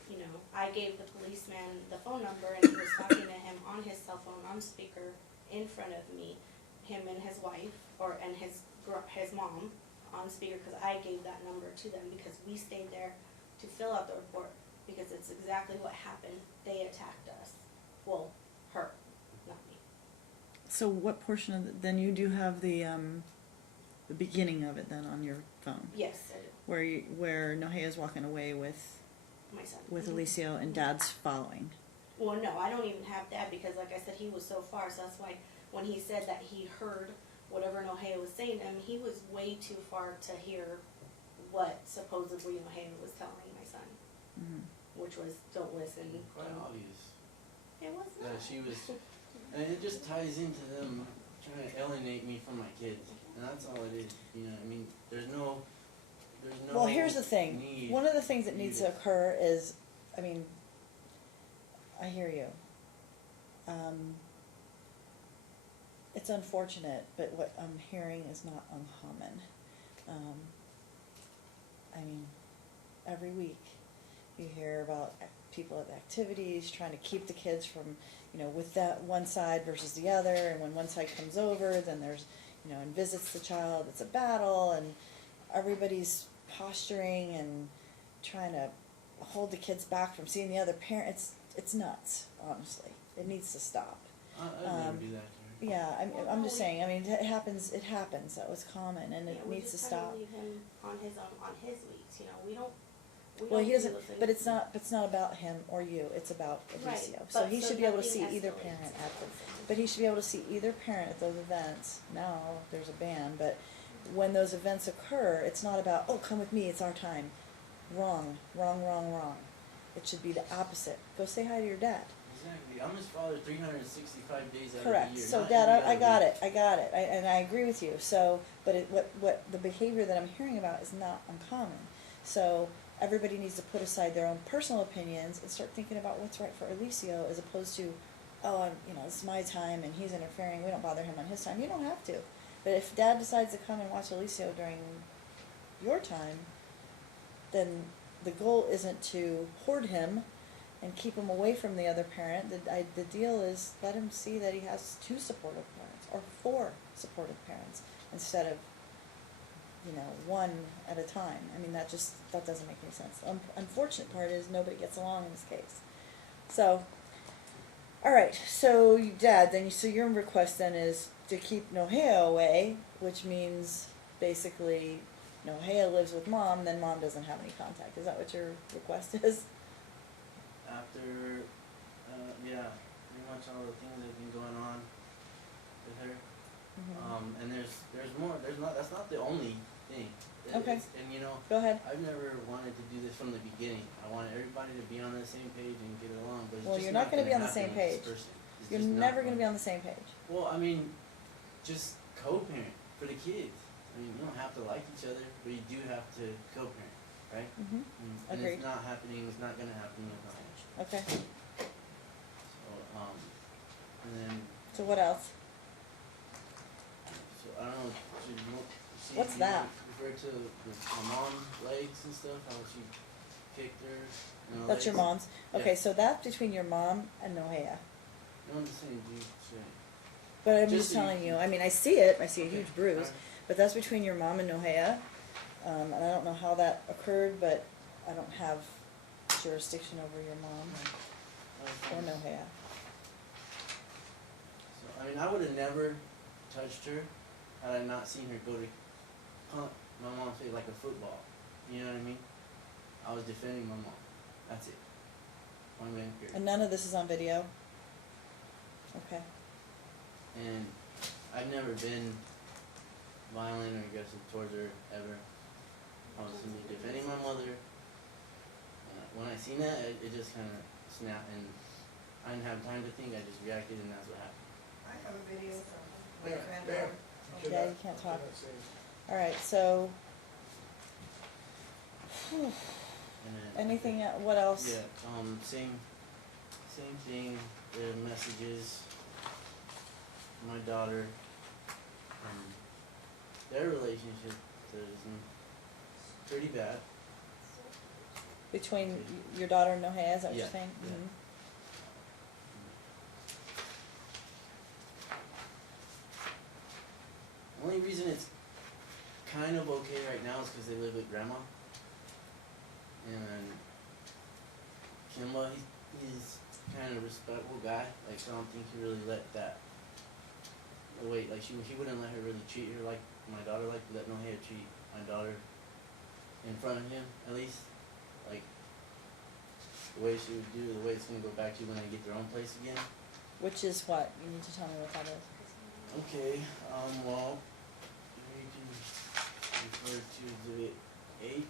You know, I gave the policeman the phone number, and he was talking to him on his cell phone on speaker in front of me, him and his wife, and his mom on speaker, because I gave that number to them because we stayed there to fill out the report because it's exactly what happened. They attacked us. Well, her, not me. so what portion of then you do have the beginning of it then on your phone, Yes, I do. where Nohea's walking away with My son. Alicio and Dad's following. Well, no, I don't even have Dad because, like I said, he was so far. So that's why when he said that he heard whatever Nohea was saying to him, he was way too far to hear what supposedly Nohea was telling my son, which was don't listen. Quite obvious It was that not. she was, and it just ties into them trying to alienate me from my kids, and that's all it is. You know, I mean, there's no there's no Well, here's the thing. need One of the things that for needs you to occur is, I mean, I hear you. It's unfortunate, but what I'm hearing is not uncommon. I mean, every week you hear about people at activities trying to keep the kids from, with that one side versus the other, and when one side comes over, then there's, and visits the child, it's a battle, and everybody's posturing and trying to hold the kids back from seeing the other parent. It's nuts, honestly. It needs to stop. I'd never do that to her. Yeah, I'm just saying, I mean, it happens, that was common, and it needs to stop. We just kind of leave him on his weeks, we don't Well, he do doesn't, the things- but it's not about him or you, it's about Right, Alicio. So but he so should be able to nothing see either escalates. parent but he should be able to see either parent at those events. Now, there's a ban, but when those events occur, it's not about, oh, come with me, it's our time. Wrong. It should be the opposite. Go say hi to your dad. Exactly. I'm his father 365 days out Correct. of the year. So, not Dad, every I other got week. it, and I agree with you. So, but what the behavior that I'm hearing about is not uncommon. So, everybody needs to put aside their own personal opinions and start thinking about what's right for Alicio, as opposed to, oh, this is my time and he's interfering. We don't bother him on his time. You don't have to. But if Dad decides to come and watch Alicio during your time, then the goal isn't to hoard him and keep him away from the other parent. The deal is let him see that he has 2 supportive parents or 4 supportive parents instead of 1 at a time. I mean, that doesn't make any sense. Unfortunate part is nobody gets along in this case. So, all right. So, Dad, so your request then is to keep Nohea away, which means basically Nohea lives with Mom, then Mom doesn't have any contact. Is that what your request is? After, yeah, pretty much all the things that have been going on with her. Mhm. And there's more. That's not the only thing. Okay. And Go ahead. I've never wanted to do this from the beginning. I wanted everybody to be on the same page and get along. But it's Well, just you're not gonna be on the happen same with this page. person. It's You're just not never going to be on the same page. Well, I mean, just co-parent for the kids. I mean, you don't have to like each other, but you do have to co-parent, right? Mm-hmm. And Agreed. it's not happening. It's not gonna happen with mine. Okay. So, and then, So what else? so I don't know. Should you see? What's you that? Refer to my mom's legs and stuff. How she kicked her. That's your mom's. Okay, so that's between your mom and Nohea. No, I'm just saying, But I'm Just just so you- telling you. I mean, I see it. I see a Okay, huge bruise. alright. But that's between your mom and Nohea. And I don't know how that occurred, but I don't have jurisdiction over your mom or Nohea. So, I mean, I would have never touched her had I not seen her go to punt my mom's face like a football. You know what I mean? I was defending my mom. That's it. Point blank period. And none of this is on video? Okay. And I've never been violent or aggressive towards her ever. I was simply defending my mother. And when I seen that, it just kind of snapped, and I didn't have time to think. I just reacted, and that's what happened. I have a video from my Bam, granddaughter. bam. Yeah, you can't talk. Cannot say. All right, so And then anything, what else? Yeah, same thing. The messages. My daughter. Their relationship is pretty bad. Between your daughter and Nohea, is that what you're Yeah, saying? yeah. Mhm. The only reason it's kind of okay right now is because they live with grandma. And Kimba, he's kind of a respectable guy. Like, I don't think he really let that. Wait, like he wouldn't let her really treat her like my daughter like let Nohea treat my daughter in front of him, at least. Like the way she would do, the way it's gonna go back to when they get their own place again. Which is what? You need to tell me what that is. Okay, well, you can refer to Exhibit 8.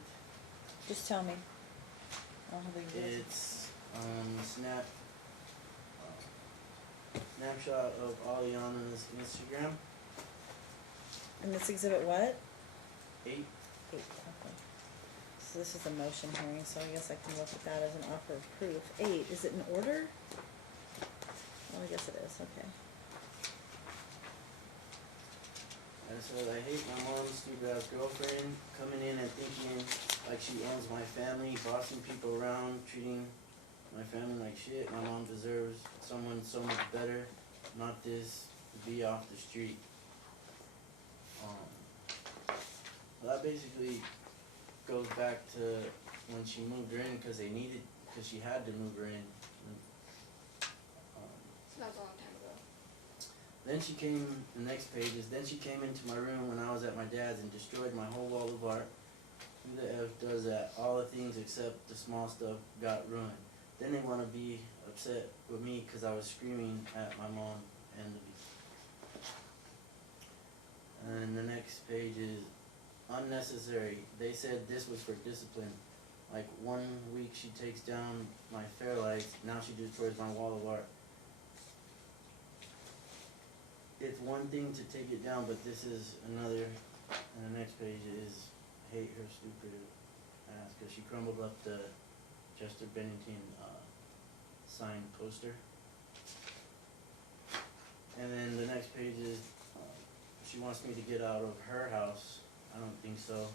Just tell me. I don't have the exhibit. It's snapshot of Aliana's Instagram. And this exhibit what? 8. 8, okay. So this is a motion hearing, so I guess I can look at that as an offer of proof. 8, is it in order? Well, I guess it is, okay. I said, I hate my mom's stupid ass girlfriend coming in and thinking like she owns my family, bossing people around, treating my family like shit. My mom deserves someone so much better, not this to be off the street. That basically goes back to when she moved her in because she had to move her in. So that was a long time ago. Then she came, the next page is, then she came into my room when I was at my dad's and destroyed my whole wall of art. Who the F does that? All the things except the small stuff got ruined. Then they want to be upset with me because I was screaming at my mom and then the next page is unnecessary. They said this was for discipline. Like 1 week she takes down my fairlights, now she destroys my wall of art. It's one thing to take it down, but this is another. And the next page is hate her stupid ass because she crumbled up the Chester Bennington signed poster. And then the next page is she wants me to get out of her house. I don't think so.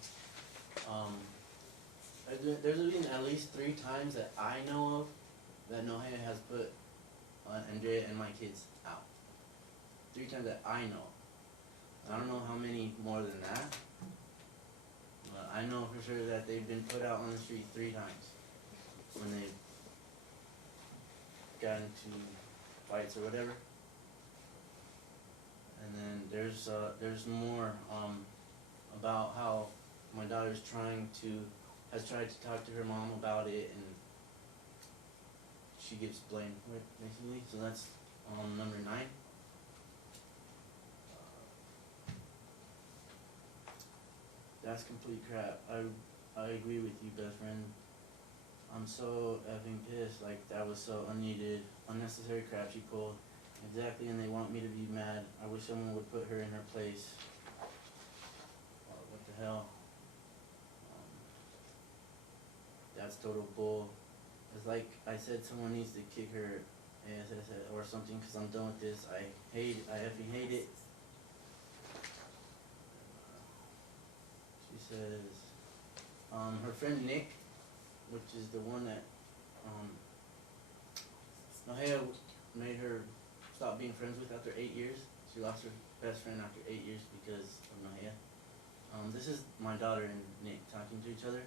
There's been at least 3 times that I know of that Nohea has put Andrea and my kids out. 3 times that I know. I don't know how many more than that. But I know for sure that they've been put out on the street 3 times when they got into fights or whatever. And then there's more about how my daughter's has tried to talk to her mom about it, and she gives blame for it basically. So that's number 9. That's complete crap. I agree with you, best friend. I'm so effing pissed. Like, that was so unneeded, unnecessary crap she pulled. Exactly, and they want me to be mad. I wish someone would put her in her place. What the hell? That's total bull. It's like I said, someone needs to kick her ass or something because I'm done with this. I effing hate it. She says, her friend Nick, which is the one that, Nohea made her stop being friends with after 8 years. She lost her best friend after 8 years because of Nohea. This is my daughter and Nick talking to each other.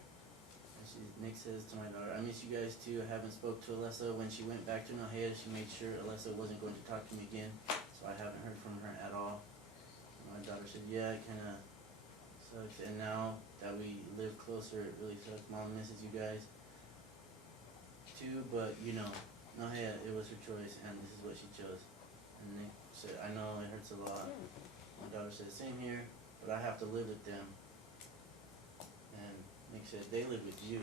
And Nick says to my daughter, I miss you guys too. I haven't spoke to Alessa. When she went back to Nohea, she made sure Alessa wasn't going to talk to me again. So I haven't heard from her at all. My daughter said, yeah, it kind of sucks. And now that we live closer, it really sucks. Mom misses you guys too, but you know, Nohea, it was her choice and this is what she chose. And Nick said, I know it hurts a lot. My daughter said, same here, but I have to live with them. And Nick said, they live with you.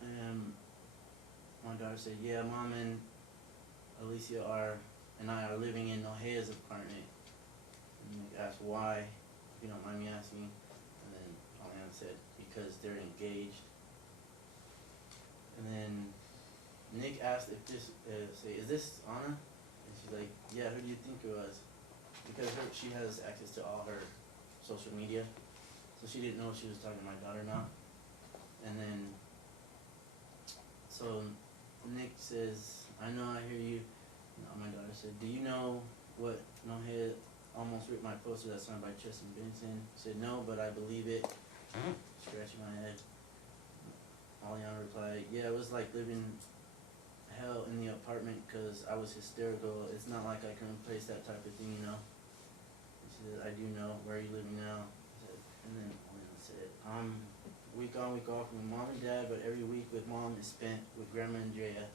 And my daughter said, yeah, Mom and Alicia and I are living in Nohea's apartment. And Nick asked why, if you don't mind me asking. And then Aliana said, because they're engaged. And then Nick asked if this, is this Anna? And she's like, yeah, who do you think it was? Because she has access to all her social media. So she didn't know if she was talking to my daughter or not. And then, so Nick says, I know, I hear you. No, my daughter said, do you know what Nohea almost ripped my poster that's signed by Chester Benson? Said, no, but I believe it. Scratching my head. Aliana replied, yeah, it was like living hell in the apartment because I was hysterical. It's not like I can replace that type of thing, you know. And she said, I do know. Where are you living now? And then Aliana said, week on, week off with Mom and Dad, but every week with Mom is spent with Grandma Andrea.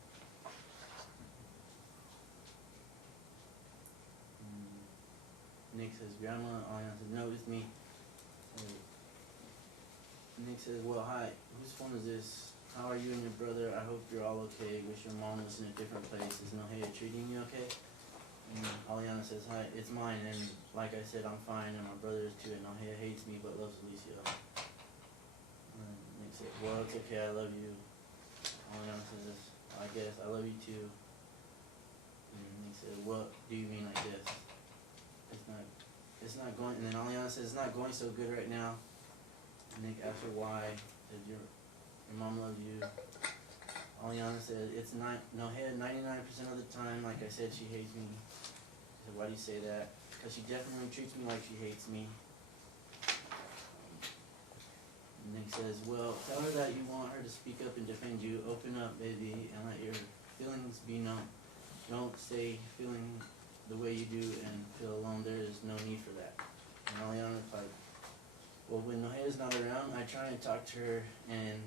Nick says, Grandma. Aliana says, no, it's me. Nick says, well, hi, whose phone is this? How are you and your brother? I hope you're all okay. Wish your mom was in a different place. Is Nohea treating you okay? And Aliana says, hi, it's mine, and like I said, I'm fine, and my brother is too, and Nahea hates me but loves Alicia. And Nick says, well, it's okay, I love you. Aliana says, I guess, I love you too. And Nick said, what do you mean, I guess? It's not going, and then Aliana says, it's not going so good right now. And Nick asks her why, said, your mom loves you. Aliana said, it's not, no, 99% of the time, like I said, she hates me. I said, why do you say that? Because she definitely treats me like she hates me. And Nick says, well, tell her that you want her to speak up and defend you. Open up, baby, and let your feelings be known. Don't stay feeling the way you do and feel alone. There is no need for that. And Aliana replied, well, when Nohea's not around, I try and talk to her and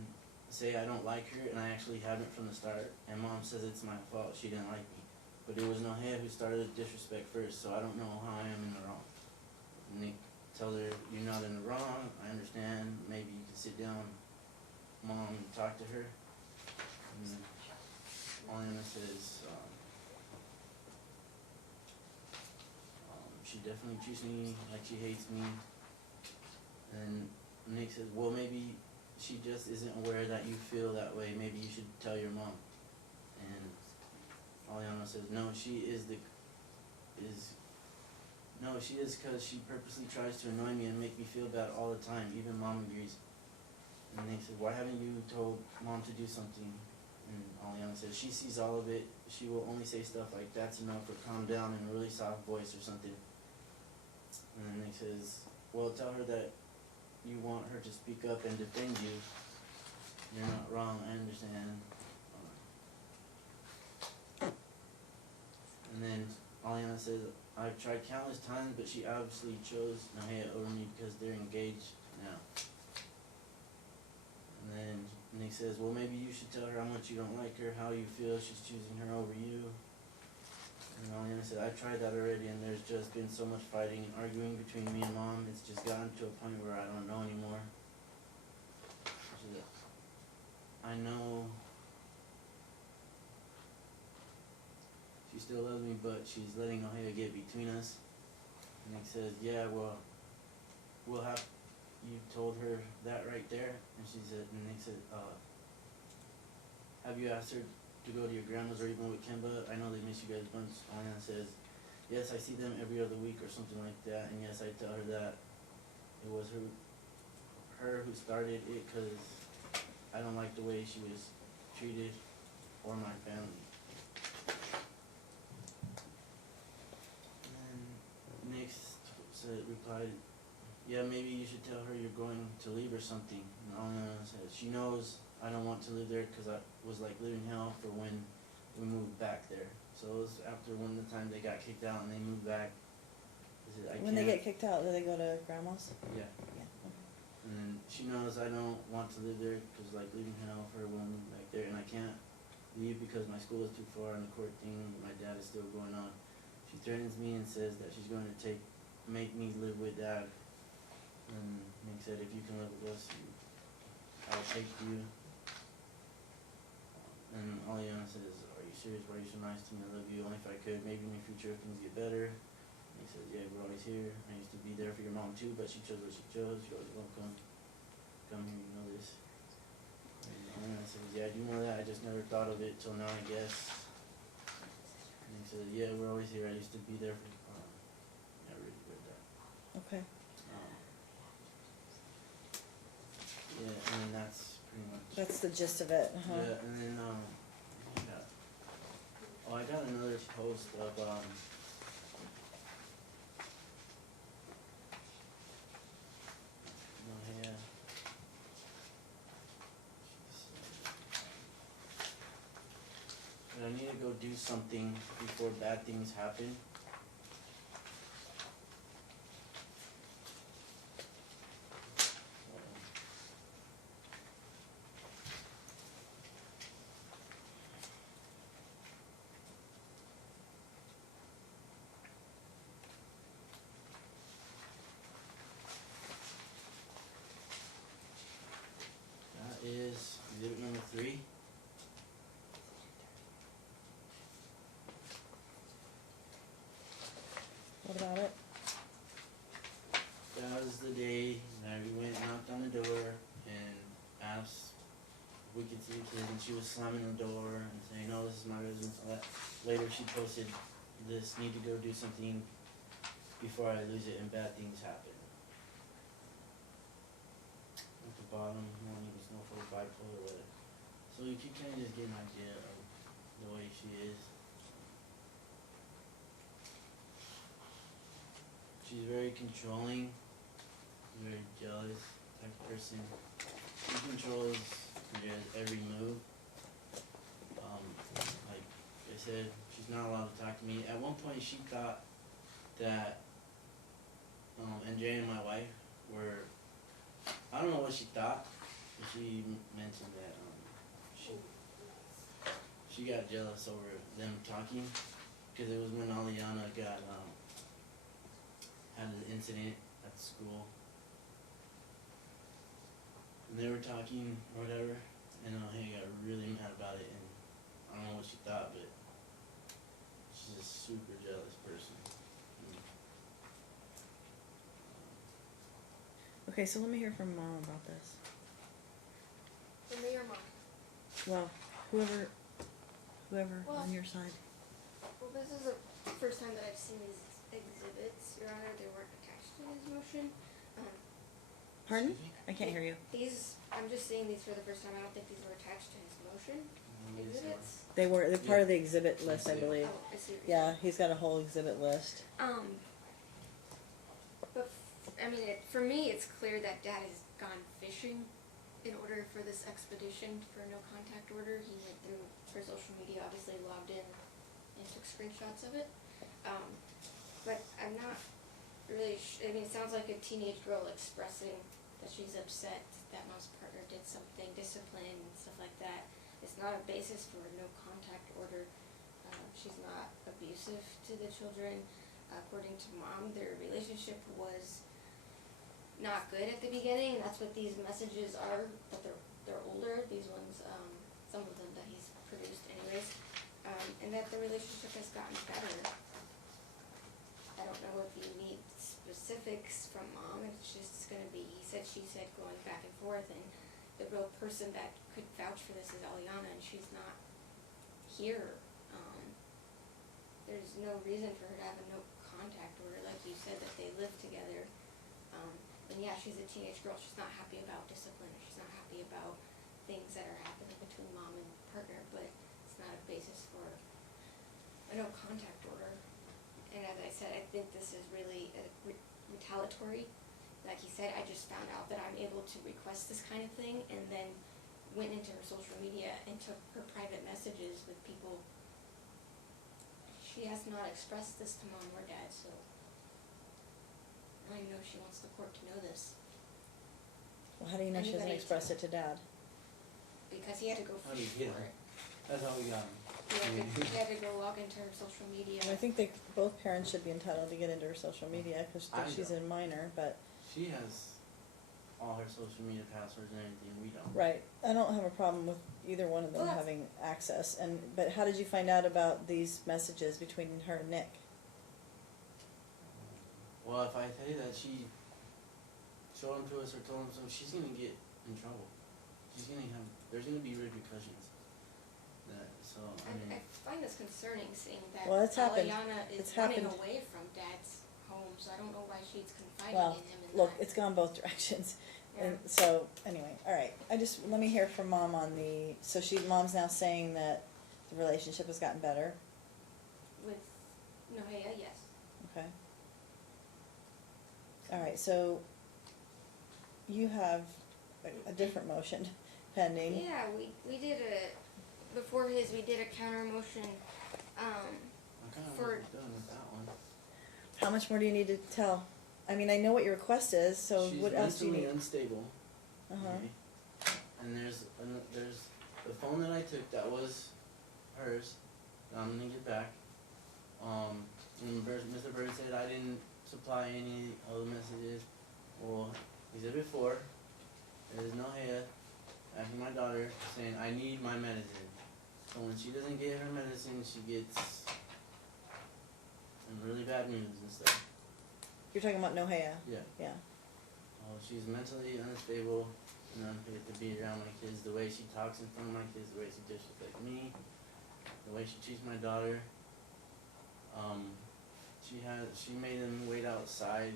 say I don't like her, and I actually haven't from the start. And Mom says it's my fault, she didn't like me. But it was Nohea who started the disrespect first, so I don't know how I am in the wrong. Nick tells her, you're not in the wrong, I understand, maybe you can sit down, Mom, and talk to her. And Aliana says, she definitely treats me like she hates me. And Nick says, well, maybe she just isn't aware that you feel that way. Maybe you should tell your mom. And Aliana says, no, she is because she purposely tries to annoy me and make me feel bad all the time. Even Mom agrees. And Nick says, why haven't you told Mom to do something? And Aliana says, she sees all of it. She will only say stuff like, that's enough, or calm down in a really soft voice or something. And then Nick says, well, tell her that you want her to speak up and defend you. You're not wrong, I understand. And then Aliana says, I've tried countless times, but she obviously chose Nahea over me because they're engaged now. And then Nick says, well, maybe you should tell her how much you don't like her, how you feel she's choosing her over you. And Aliana said, I've tried that already, and there's just been so much fighting and arguing between me and Mom. It's just gotten to a point where I don't know anymore. She said, I know she still loves me, but she's letting Ohio get between us. And Nick says, yeah, well, we'll have, you told her that right there? And she said, and Nick said, have you asked her to go to your grandma's or even with Kimba? I know they miss you guys a bunch. Aliana says, yes, I see them every other week or something like that. And yes, I tell her that it was her who started it, because I don't like the way she was treated or my family. And Nick replied, yeah, maybe you should tell her you're going to leave or something. And Aliana says, she knows I don't want to live there because I was like living hell for when we moved back there. So it was after one of the times they got kicked out and they moved back. When they get kicked out, do they go to grandma's? Yeah. Yeah. And she knows I don't want to live there because like living hell for when we moved back there, and I can't leave because my school is too far and the court thing with my dad is still going on. She threatens me and says that she's going to make me live with Dad. And Nick said, if you can live with us, I'll take you. And Aliana says, are you serious? Why are you so nice to me? I love you. Only if I could. Maybe in the future if things get better. And he says, yeah, we're always here. I used to be there for your mom too, but she chose what she chose. You're always welcome. Come here, you know this. And Aliana says, yeah, I do know that. I just never thought of it till now, I guess. And he says, yeah, we're always here. I used to be there for yeah, I really read that. Okay. Yeah, and then that's pretty much. That's the gist of it, huh? Yeah, and then I got another post of yeah. But I need to go do something before bad things happen. That is exhibit number 3. to the kid, and she was slamming the door and saying, "No, this is my residence." All that. Later, she posted this: "Need to go do something before I lose it, and bad things happen." At the bottom, no one needs to know for bipolar or whatever. So you can kind of just get an idea of the way she is. She's very controlling, very jealous type of person. She controls your every move. Like I said, she's not allowed to talk to me. At one point, she thought that, and Jay and my wife were, I don't know what she thought, but she mentioned that she got jealous over them talking, because it was when Aliana got had an incident at school, and they were talking or whatever, and he got really mad about it, and I don't know what she thought, but she's a super jealous person. Okay, so let me hear from Mom about this. For me or mom? Well, whoever Well- on your side. Well, this is the first time that I've seen these exhibits, Your Honor. They weren't attached to his motion. Pardon? Excuse me? I can't hear you. I'm just seeing these for the first time. I don't think these were attached to his motion. Exhibits. They're part of the exhibit list, I Yeah. believe. Oh, I see what you're Yeah, saying. he's got a whole exhibit list. But I mean, for me, it's clear that Dad has gone fishing in order for this expedition for no contact order. He went through her social media, obviously logged in and took screenshots of it. But I'm not really. I mean, it sounds like a teenage girl expressing that she's upset that Mom's partner did something, discipline and stuff like that. It's not a basis for a no contact order. She's not abusive to the children. According to Mom, their relationship was not good at the beginning. That's what these messages are, but they're older. These ones, some of them that he's produced anyways. And that the relationship has gotten better. I don't know if you need specifics from Mom. It's just gonna be he said, she said, going back and forth, and the real person that could vouch for this is Aliana, and she's not here. There's no reason for her to have a no contact order, like you said, that they live together. And yeah, she's a teenage girl. She's not happy about discipline, or she's not happy about things that are happening between Mom and partner, but it's not a basis for a no contact order. And as I said, I think this is really retaliatory. Like he said, I just found out that I'm able to request this kind of thing, and then went into her social media and took her private messages with people. She has not expressed this to Mom or Dad, so I don't even know if she wants the court to know this. Well, how do you know she hasn't Anybody expressed it to Dad? Because he had to go How do you fish get for it? it. That's how we got him. He had to go log into her social media. And I think both parents should be entitled to get into her social media because I she's a don't. minor, but, She has all her social media passwords and everything. We don't. right. I don't have a problem with either one of them Well, that's- having access. But how did you find out about these messages between her and Nick? Well, if I tell you that she showed them to us or told them so, she's gonna get in trouble. There's gonna be repercussions. I find this concerning, seeing that Well, it's happened. Aliana is It's running happened. away from Dad's home, so I don't know why she's confiding Well, in him in look, that. it's gone both directions. Yeah. And so, anyway, all right. Let me hear from Mom on Mom's now saying that the relationship has gotten better. With Nohea, yes. Okay. All right, so you have a different motion pending. Yeah, we did before his, we did a counter motion, I kinda For- was done with that one. How much more do you need to tell? I mean, I know what your request is, so She's what else do you mentally need? unstable. Uh-huh. Okay. And there's the phone that I took that was hers that I'm gonna get back. And Mr. Bird said I didn't supply any of the messages. Well, Exhibit 4 is Nohea asking my daughter saying I need my medicine. So when she doesn't get her medicine, she gets in really bad moods and stuff. You're talking about Nohea? Yeah. Yeah. She's mentally unstable. and unfit to be around my kids. The way she talks in front of my kids, the way she disrespects me, the way she treats my daughter. She made them wait outside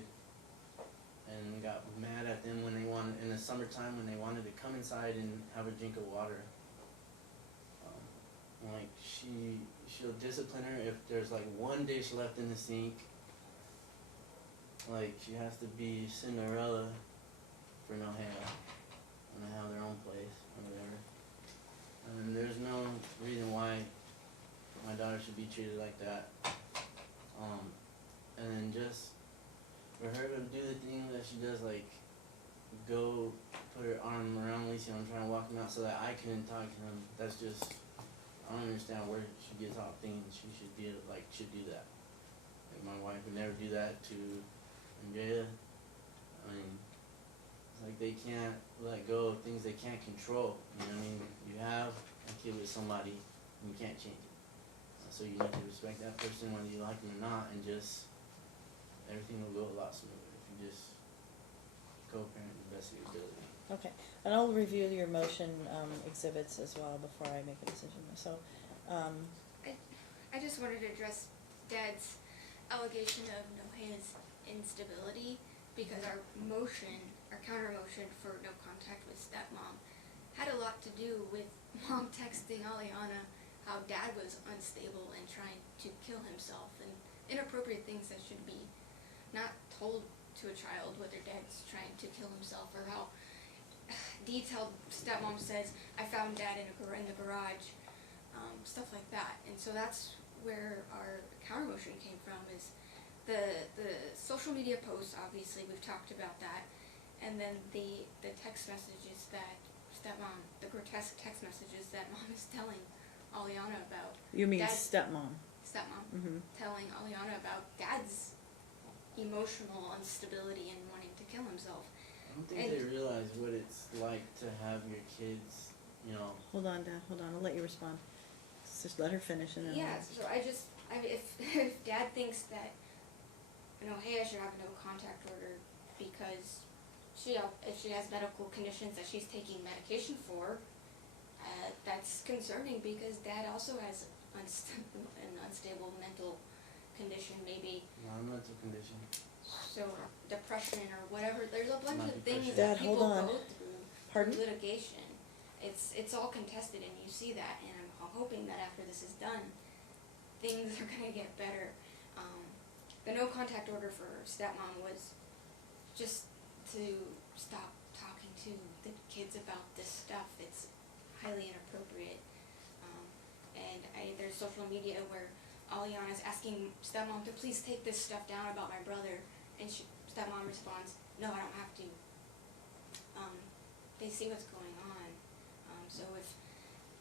and got mad at them when they wanted, in the summertime, when they wanted to come inside and have a drink of water. Like she'll discipline her if there's like one dish left in the sink. Like she has to be Cinderella for Nohea when they have their own place or whatever. And there's no reason why my daughter should be treated like that. And then just for her to do the thing that she does, like go put her arm around Alicia and try to walk him out so that I couldn't talk to him. That's just, I don't understand where she gets off thinking she should be like should do that. Like my wife would never do that to Andrea. I mean, it's like they can't let go of things they can't control. You know what I mean? You have a kid with somebody and you can't change it. So you need to respect that person whether you like them or not, and just everything will go a lot smoother if you just co-parent to the best of your ability. Okay, and I'll review your motion exhibits as well before I make a decision. So, I just wanted to address Dad's allegation of Nohea's instability, because our counter motion for no contact with stepmom had a lot to do with Mom texting Aliana how Dad was unstable and trying to kill himself, and inappropriate things that should be not told to a child, whether Dad's trying to kill himself or how detailed stepmom says, I found Dad in the garage, stuff like that. And so that's where our counter motion came from, is the social media posts. Obviously we've talked about that, and then the text messages that stepmom, the grotesque text messages that Mom is telling Aliana about. you mean Dad's stepmom? Stepmom Mm-hmm. telling Aliana about Dad's emotional instability and wanting to kill himself. I don't think they realize what it's like to have your kids, you know. Hold on, Dad. Hold on. I'll let you respond. Just let her finish and then. Yeah, so if Dad thinks that Nohea should have no contact order because if she has medical conditions that she's taking medication for, that's concerning, because Dad also has an unstable mental condition, maybe. Not a mental condition. So depression or whatever. There's a bunch Not of things depression. that Dad, hold people on. go through Pardon? through litigation. It's all contested, and you see that. And I'm hoping that after this is done, things are gonna get better. The no contact order for stepmom was just to stop talking to the kids about this stuff. It's highly inappropriate. And there's social media where Aliana's asking stepmom to please take this stuff down about my brother, and stepmom responds, no, I don't have to. They see what's going on. So if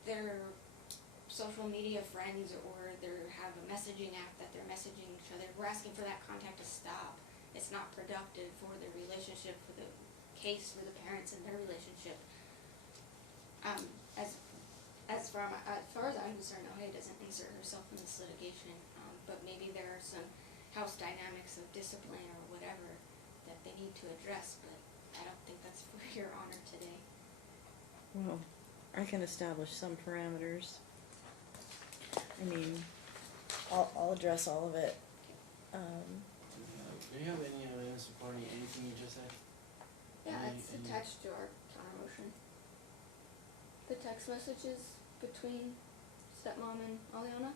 they're social media friends or they have a messaging app that they're messaging each other, we're asking for that contact to stop. It's not productive for the relationship, for the case, for the parents and their relationship. As far as I'm concerned, Nohea doesn't insert herself in this litigation, but maybe there are some house dynamics of discipline or whatever that they need to address, but I don't think that's for your honor today. Well, I can establish some parameters. I mean, I'll address all of it. Do you have any evidence supporting anything you just said? Yeah, it's attached to our counter motion. The text messages between stepmom and Aliana.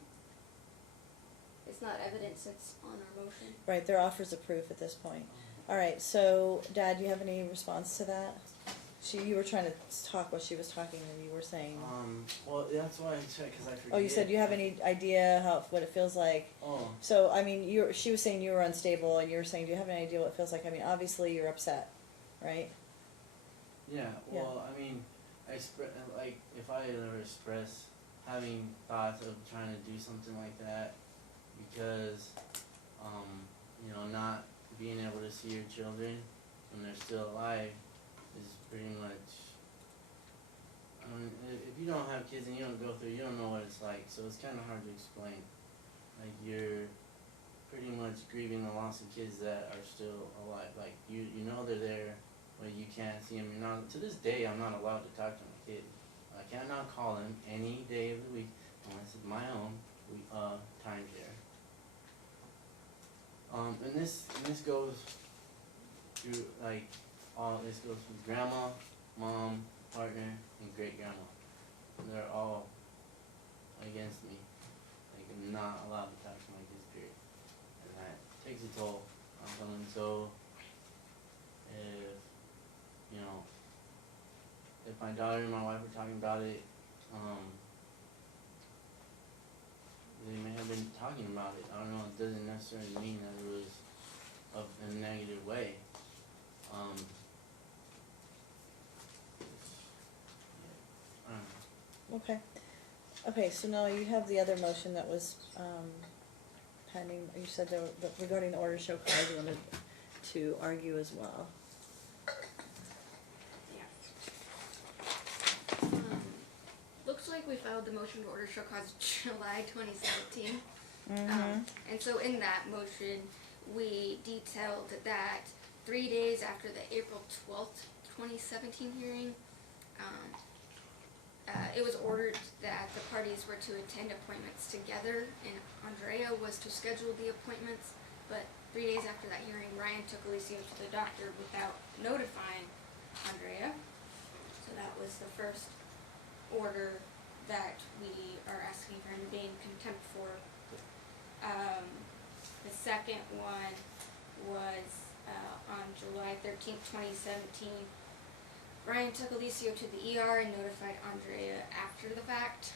It's not evidence, it's on our motion. Right, they're offers of proof at this point. All right, so Dad, do you have any response to that? You were trying to talk while she was talking, and you were saying. Well, that's why I checked, because I forget. Oh, you said you have any idea what it feels like? Oh. So I mean, she was saying you were unstable, and you were saying, do you have any idea what it feels like? I mean, obviously you're upset, right? Yeah. Well, I mean, like if I ever express having thoughts of trying to do something like that, because you know, not being able to see your children when they're still alive is pretty much, I mean, if you don't have kids and you don't go through, you don't know what it's like, so it's kind of hard to explain. Like, you're pretty much grieving the loss of kids that are still alive. Like, you know they're there, but you can't see him. Now, to this day, I'm not allowed to talk to my kid. I cannot call him any day of the week unless it's my own timeshare. And this goes through like this goes from grandma, mom, partner, and great grandma. They're all against me. Like I'm not allowed to talk to my kids, period. And that takes a toll on someone. So if you know, if my daughter and my wife were talking about it, they may have been talking about it. I don't know. It doesn't necessarily mean that it was of a negative way. I don't know. Okay. Okay, so now you have the other motion that was, pending, you said regarding the order to show cause, you wanted to argue as well. Yeah. Looks like we filed the motion to order show cause July 2017. And so in that motion, we detailed that 3 days after the April 12th, 2017 hearing, it was ordered that the parties were to attend appointments together, and Andrea was to schedule the appointments, but 3 days after that hearing, Ryan took Alicia to the doctor without notifying Andrea. So that was the first order that we are asking for him to be in contempt for. The second one was on July 13th, 2017. Ryan took Alicia to the ER and notified Andrea after the fact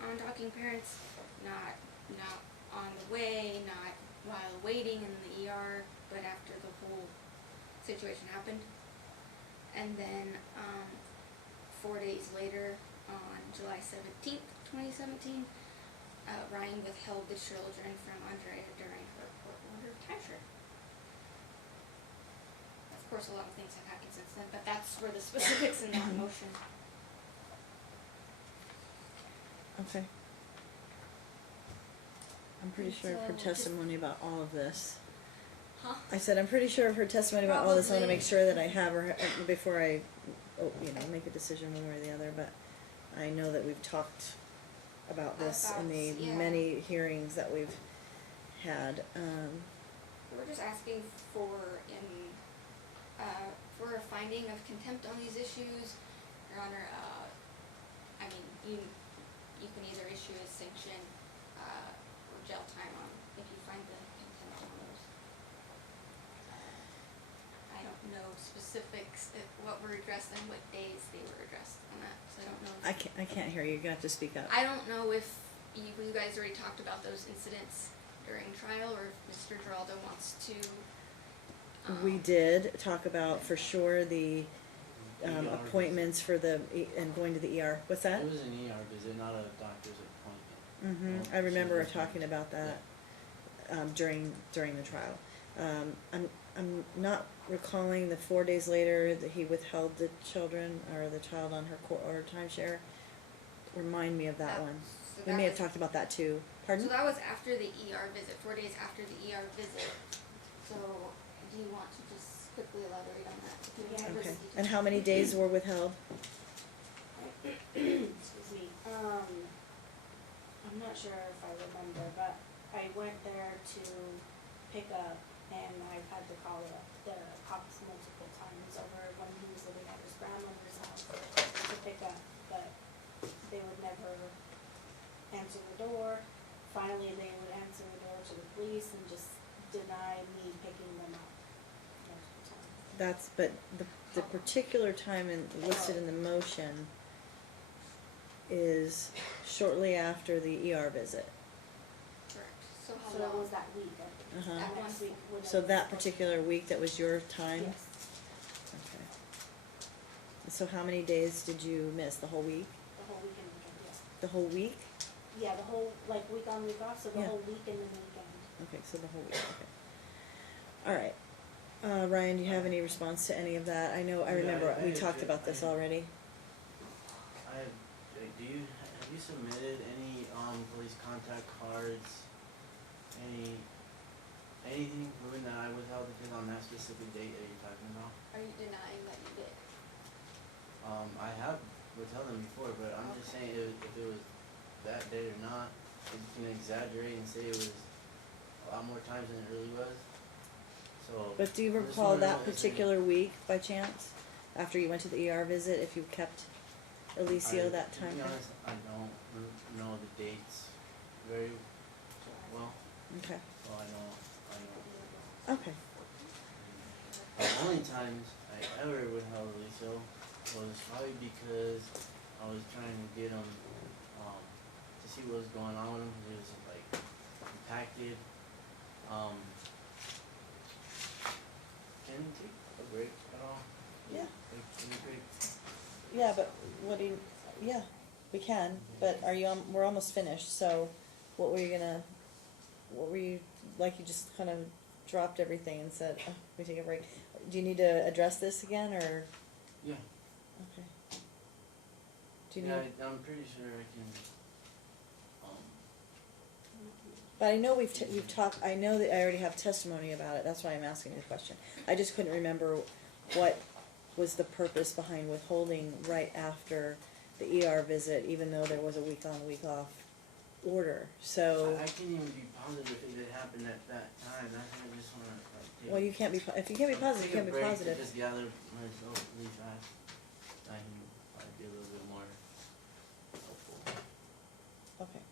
on talking parents, not on the way, not while waiting in the ER, but after the whole situation happened. And then 4 days later, on July 17th, 2017, Ryan withheld the children from Andrea during her court-ordered timeshare. Of course, a lot of things have happened since then, but that's where the specifics in that motion. Okay. I'm pretty sure of her So, just- testimony about all of this. Huh? I said, I'm pretty sure of her testimony about all this. I want to Probably. make sure that I have her before I, make a decision one way or the other. But I know that we've talked about this in the About- yeah. many hearings that we've had. We're just asking for for a finding of contempt on these issues. Your Honor, I mean, you can either issue a sanction or jail time on if you find the contempt on those. I don't know specifics of what were addressed and what days they were addressed on that, so I don't know. I can't hear you. You're gonna have to speak up. I don't know if you guys already talked about those incidents during trial, or if Mr. Geraldo wants to. We did talk about for sure the ER appointments for and going to the ER. What's that? It was an ER visit, not a doctor's appointment. I remember talking about that during the trial. I'm not recalling the 4 days later that he withheld the children or the child on her court order timeshare. Remind me of that one. So We that may have was- talked about that too. Pardon? So that was after the ER visit, 4 days after the ER visit. So do you want to just quickly elaborate on that? Do you have Okay. this- And how many days were withheld? Excuse me. I'm not sure if I remember, but I went there to pick up, and I've had to call the cops multiple times over when he was living at his grandmother's house to pick up, but they would never answer the door. Finally, they would answer the door to the police and just deny me picking them up multiple times. But the particular time listed in the motion is shortly after the ER visit. Correct. So how So it long? was that week, I think. Uh-huh. That Next one. week would So have that been- particular week, that was your time? Yes, Okay. So how many days did you miss? The whole week? the whole weekend, yeah. The whole week? Yeah, the whole, like, week on, week off, so the Yeah. whole week and then the weekend. Okay, so the whole week, okay. All right. Ryan, do you have any response to any of that? I Yeah, remember we I- talked about this already. Have you submitted any police contact cards, any anything proven that I withheld it is on that specific date that you're talking about? Are you denying that you did? I have withheld them before, but I'm just saying if it was that day or not, you can exaggerate and say it was a lot more times than it really was. So. But do you I just recall wanna know that if it's particular week by chance? After you went to the ER visit, if you kept Alicio that To time? be honest, I don't know the dates very well. Okay, Well, I know. okay. The only times I ever withheld Alicio was probably because I was trying to get him, to see what was going on with him. He was like impacted. Can you take a break at all? Yeah. Like, can you break? Yeah, but what do you, yeah, we can, but are you, we're almost finished, so what were you, like you just kind of dropped everything and said, oh, we take a break. Do you need to address this again, or, Yeah. okay. Do you Yeah, need, I'm pretty sure I can. but I know we've talked, I know that I already have testimony about it, that's why I'm asking the question. I just couldn't remember what was the purpose behind withholding right after the ER visit, even though there was a week on, week off order, so. I can't even be positive if it happened at that time. That's why I just wanna like take. Well, you can't be, if you can't be positive, you can't be Take a break positive. to just gather myself really fast. I can probably be a little bit more helpful. Okay,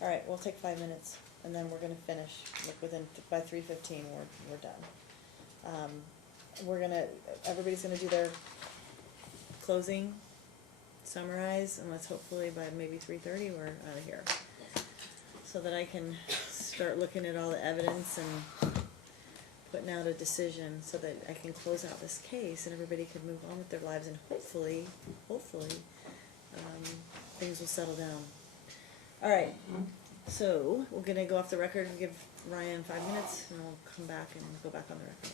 all right, we'll take 5 minutes, and then we're gonna finish, like by 3:15, we're done. Everybody's gonna do their closing, summarize, and let's hopefully by maybe 3:30, we're out of here. So that I can start looking at all the evidence and putting out a decision, so that I can close out this case and everybody can move on with their lives, and hopefully, things will settle down. All right, so we're gonna go off the record and give Ryan 5 minutes, and we'll come back and go back on the record.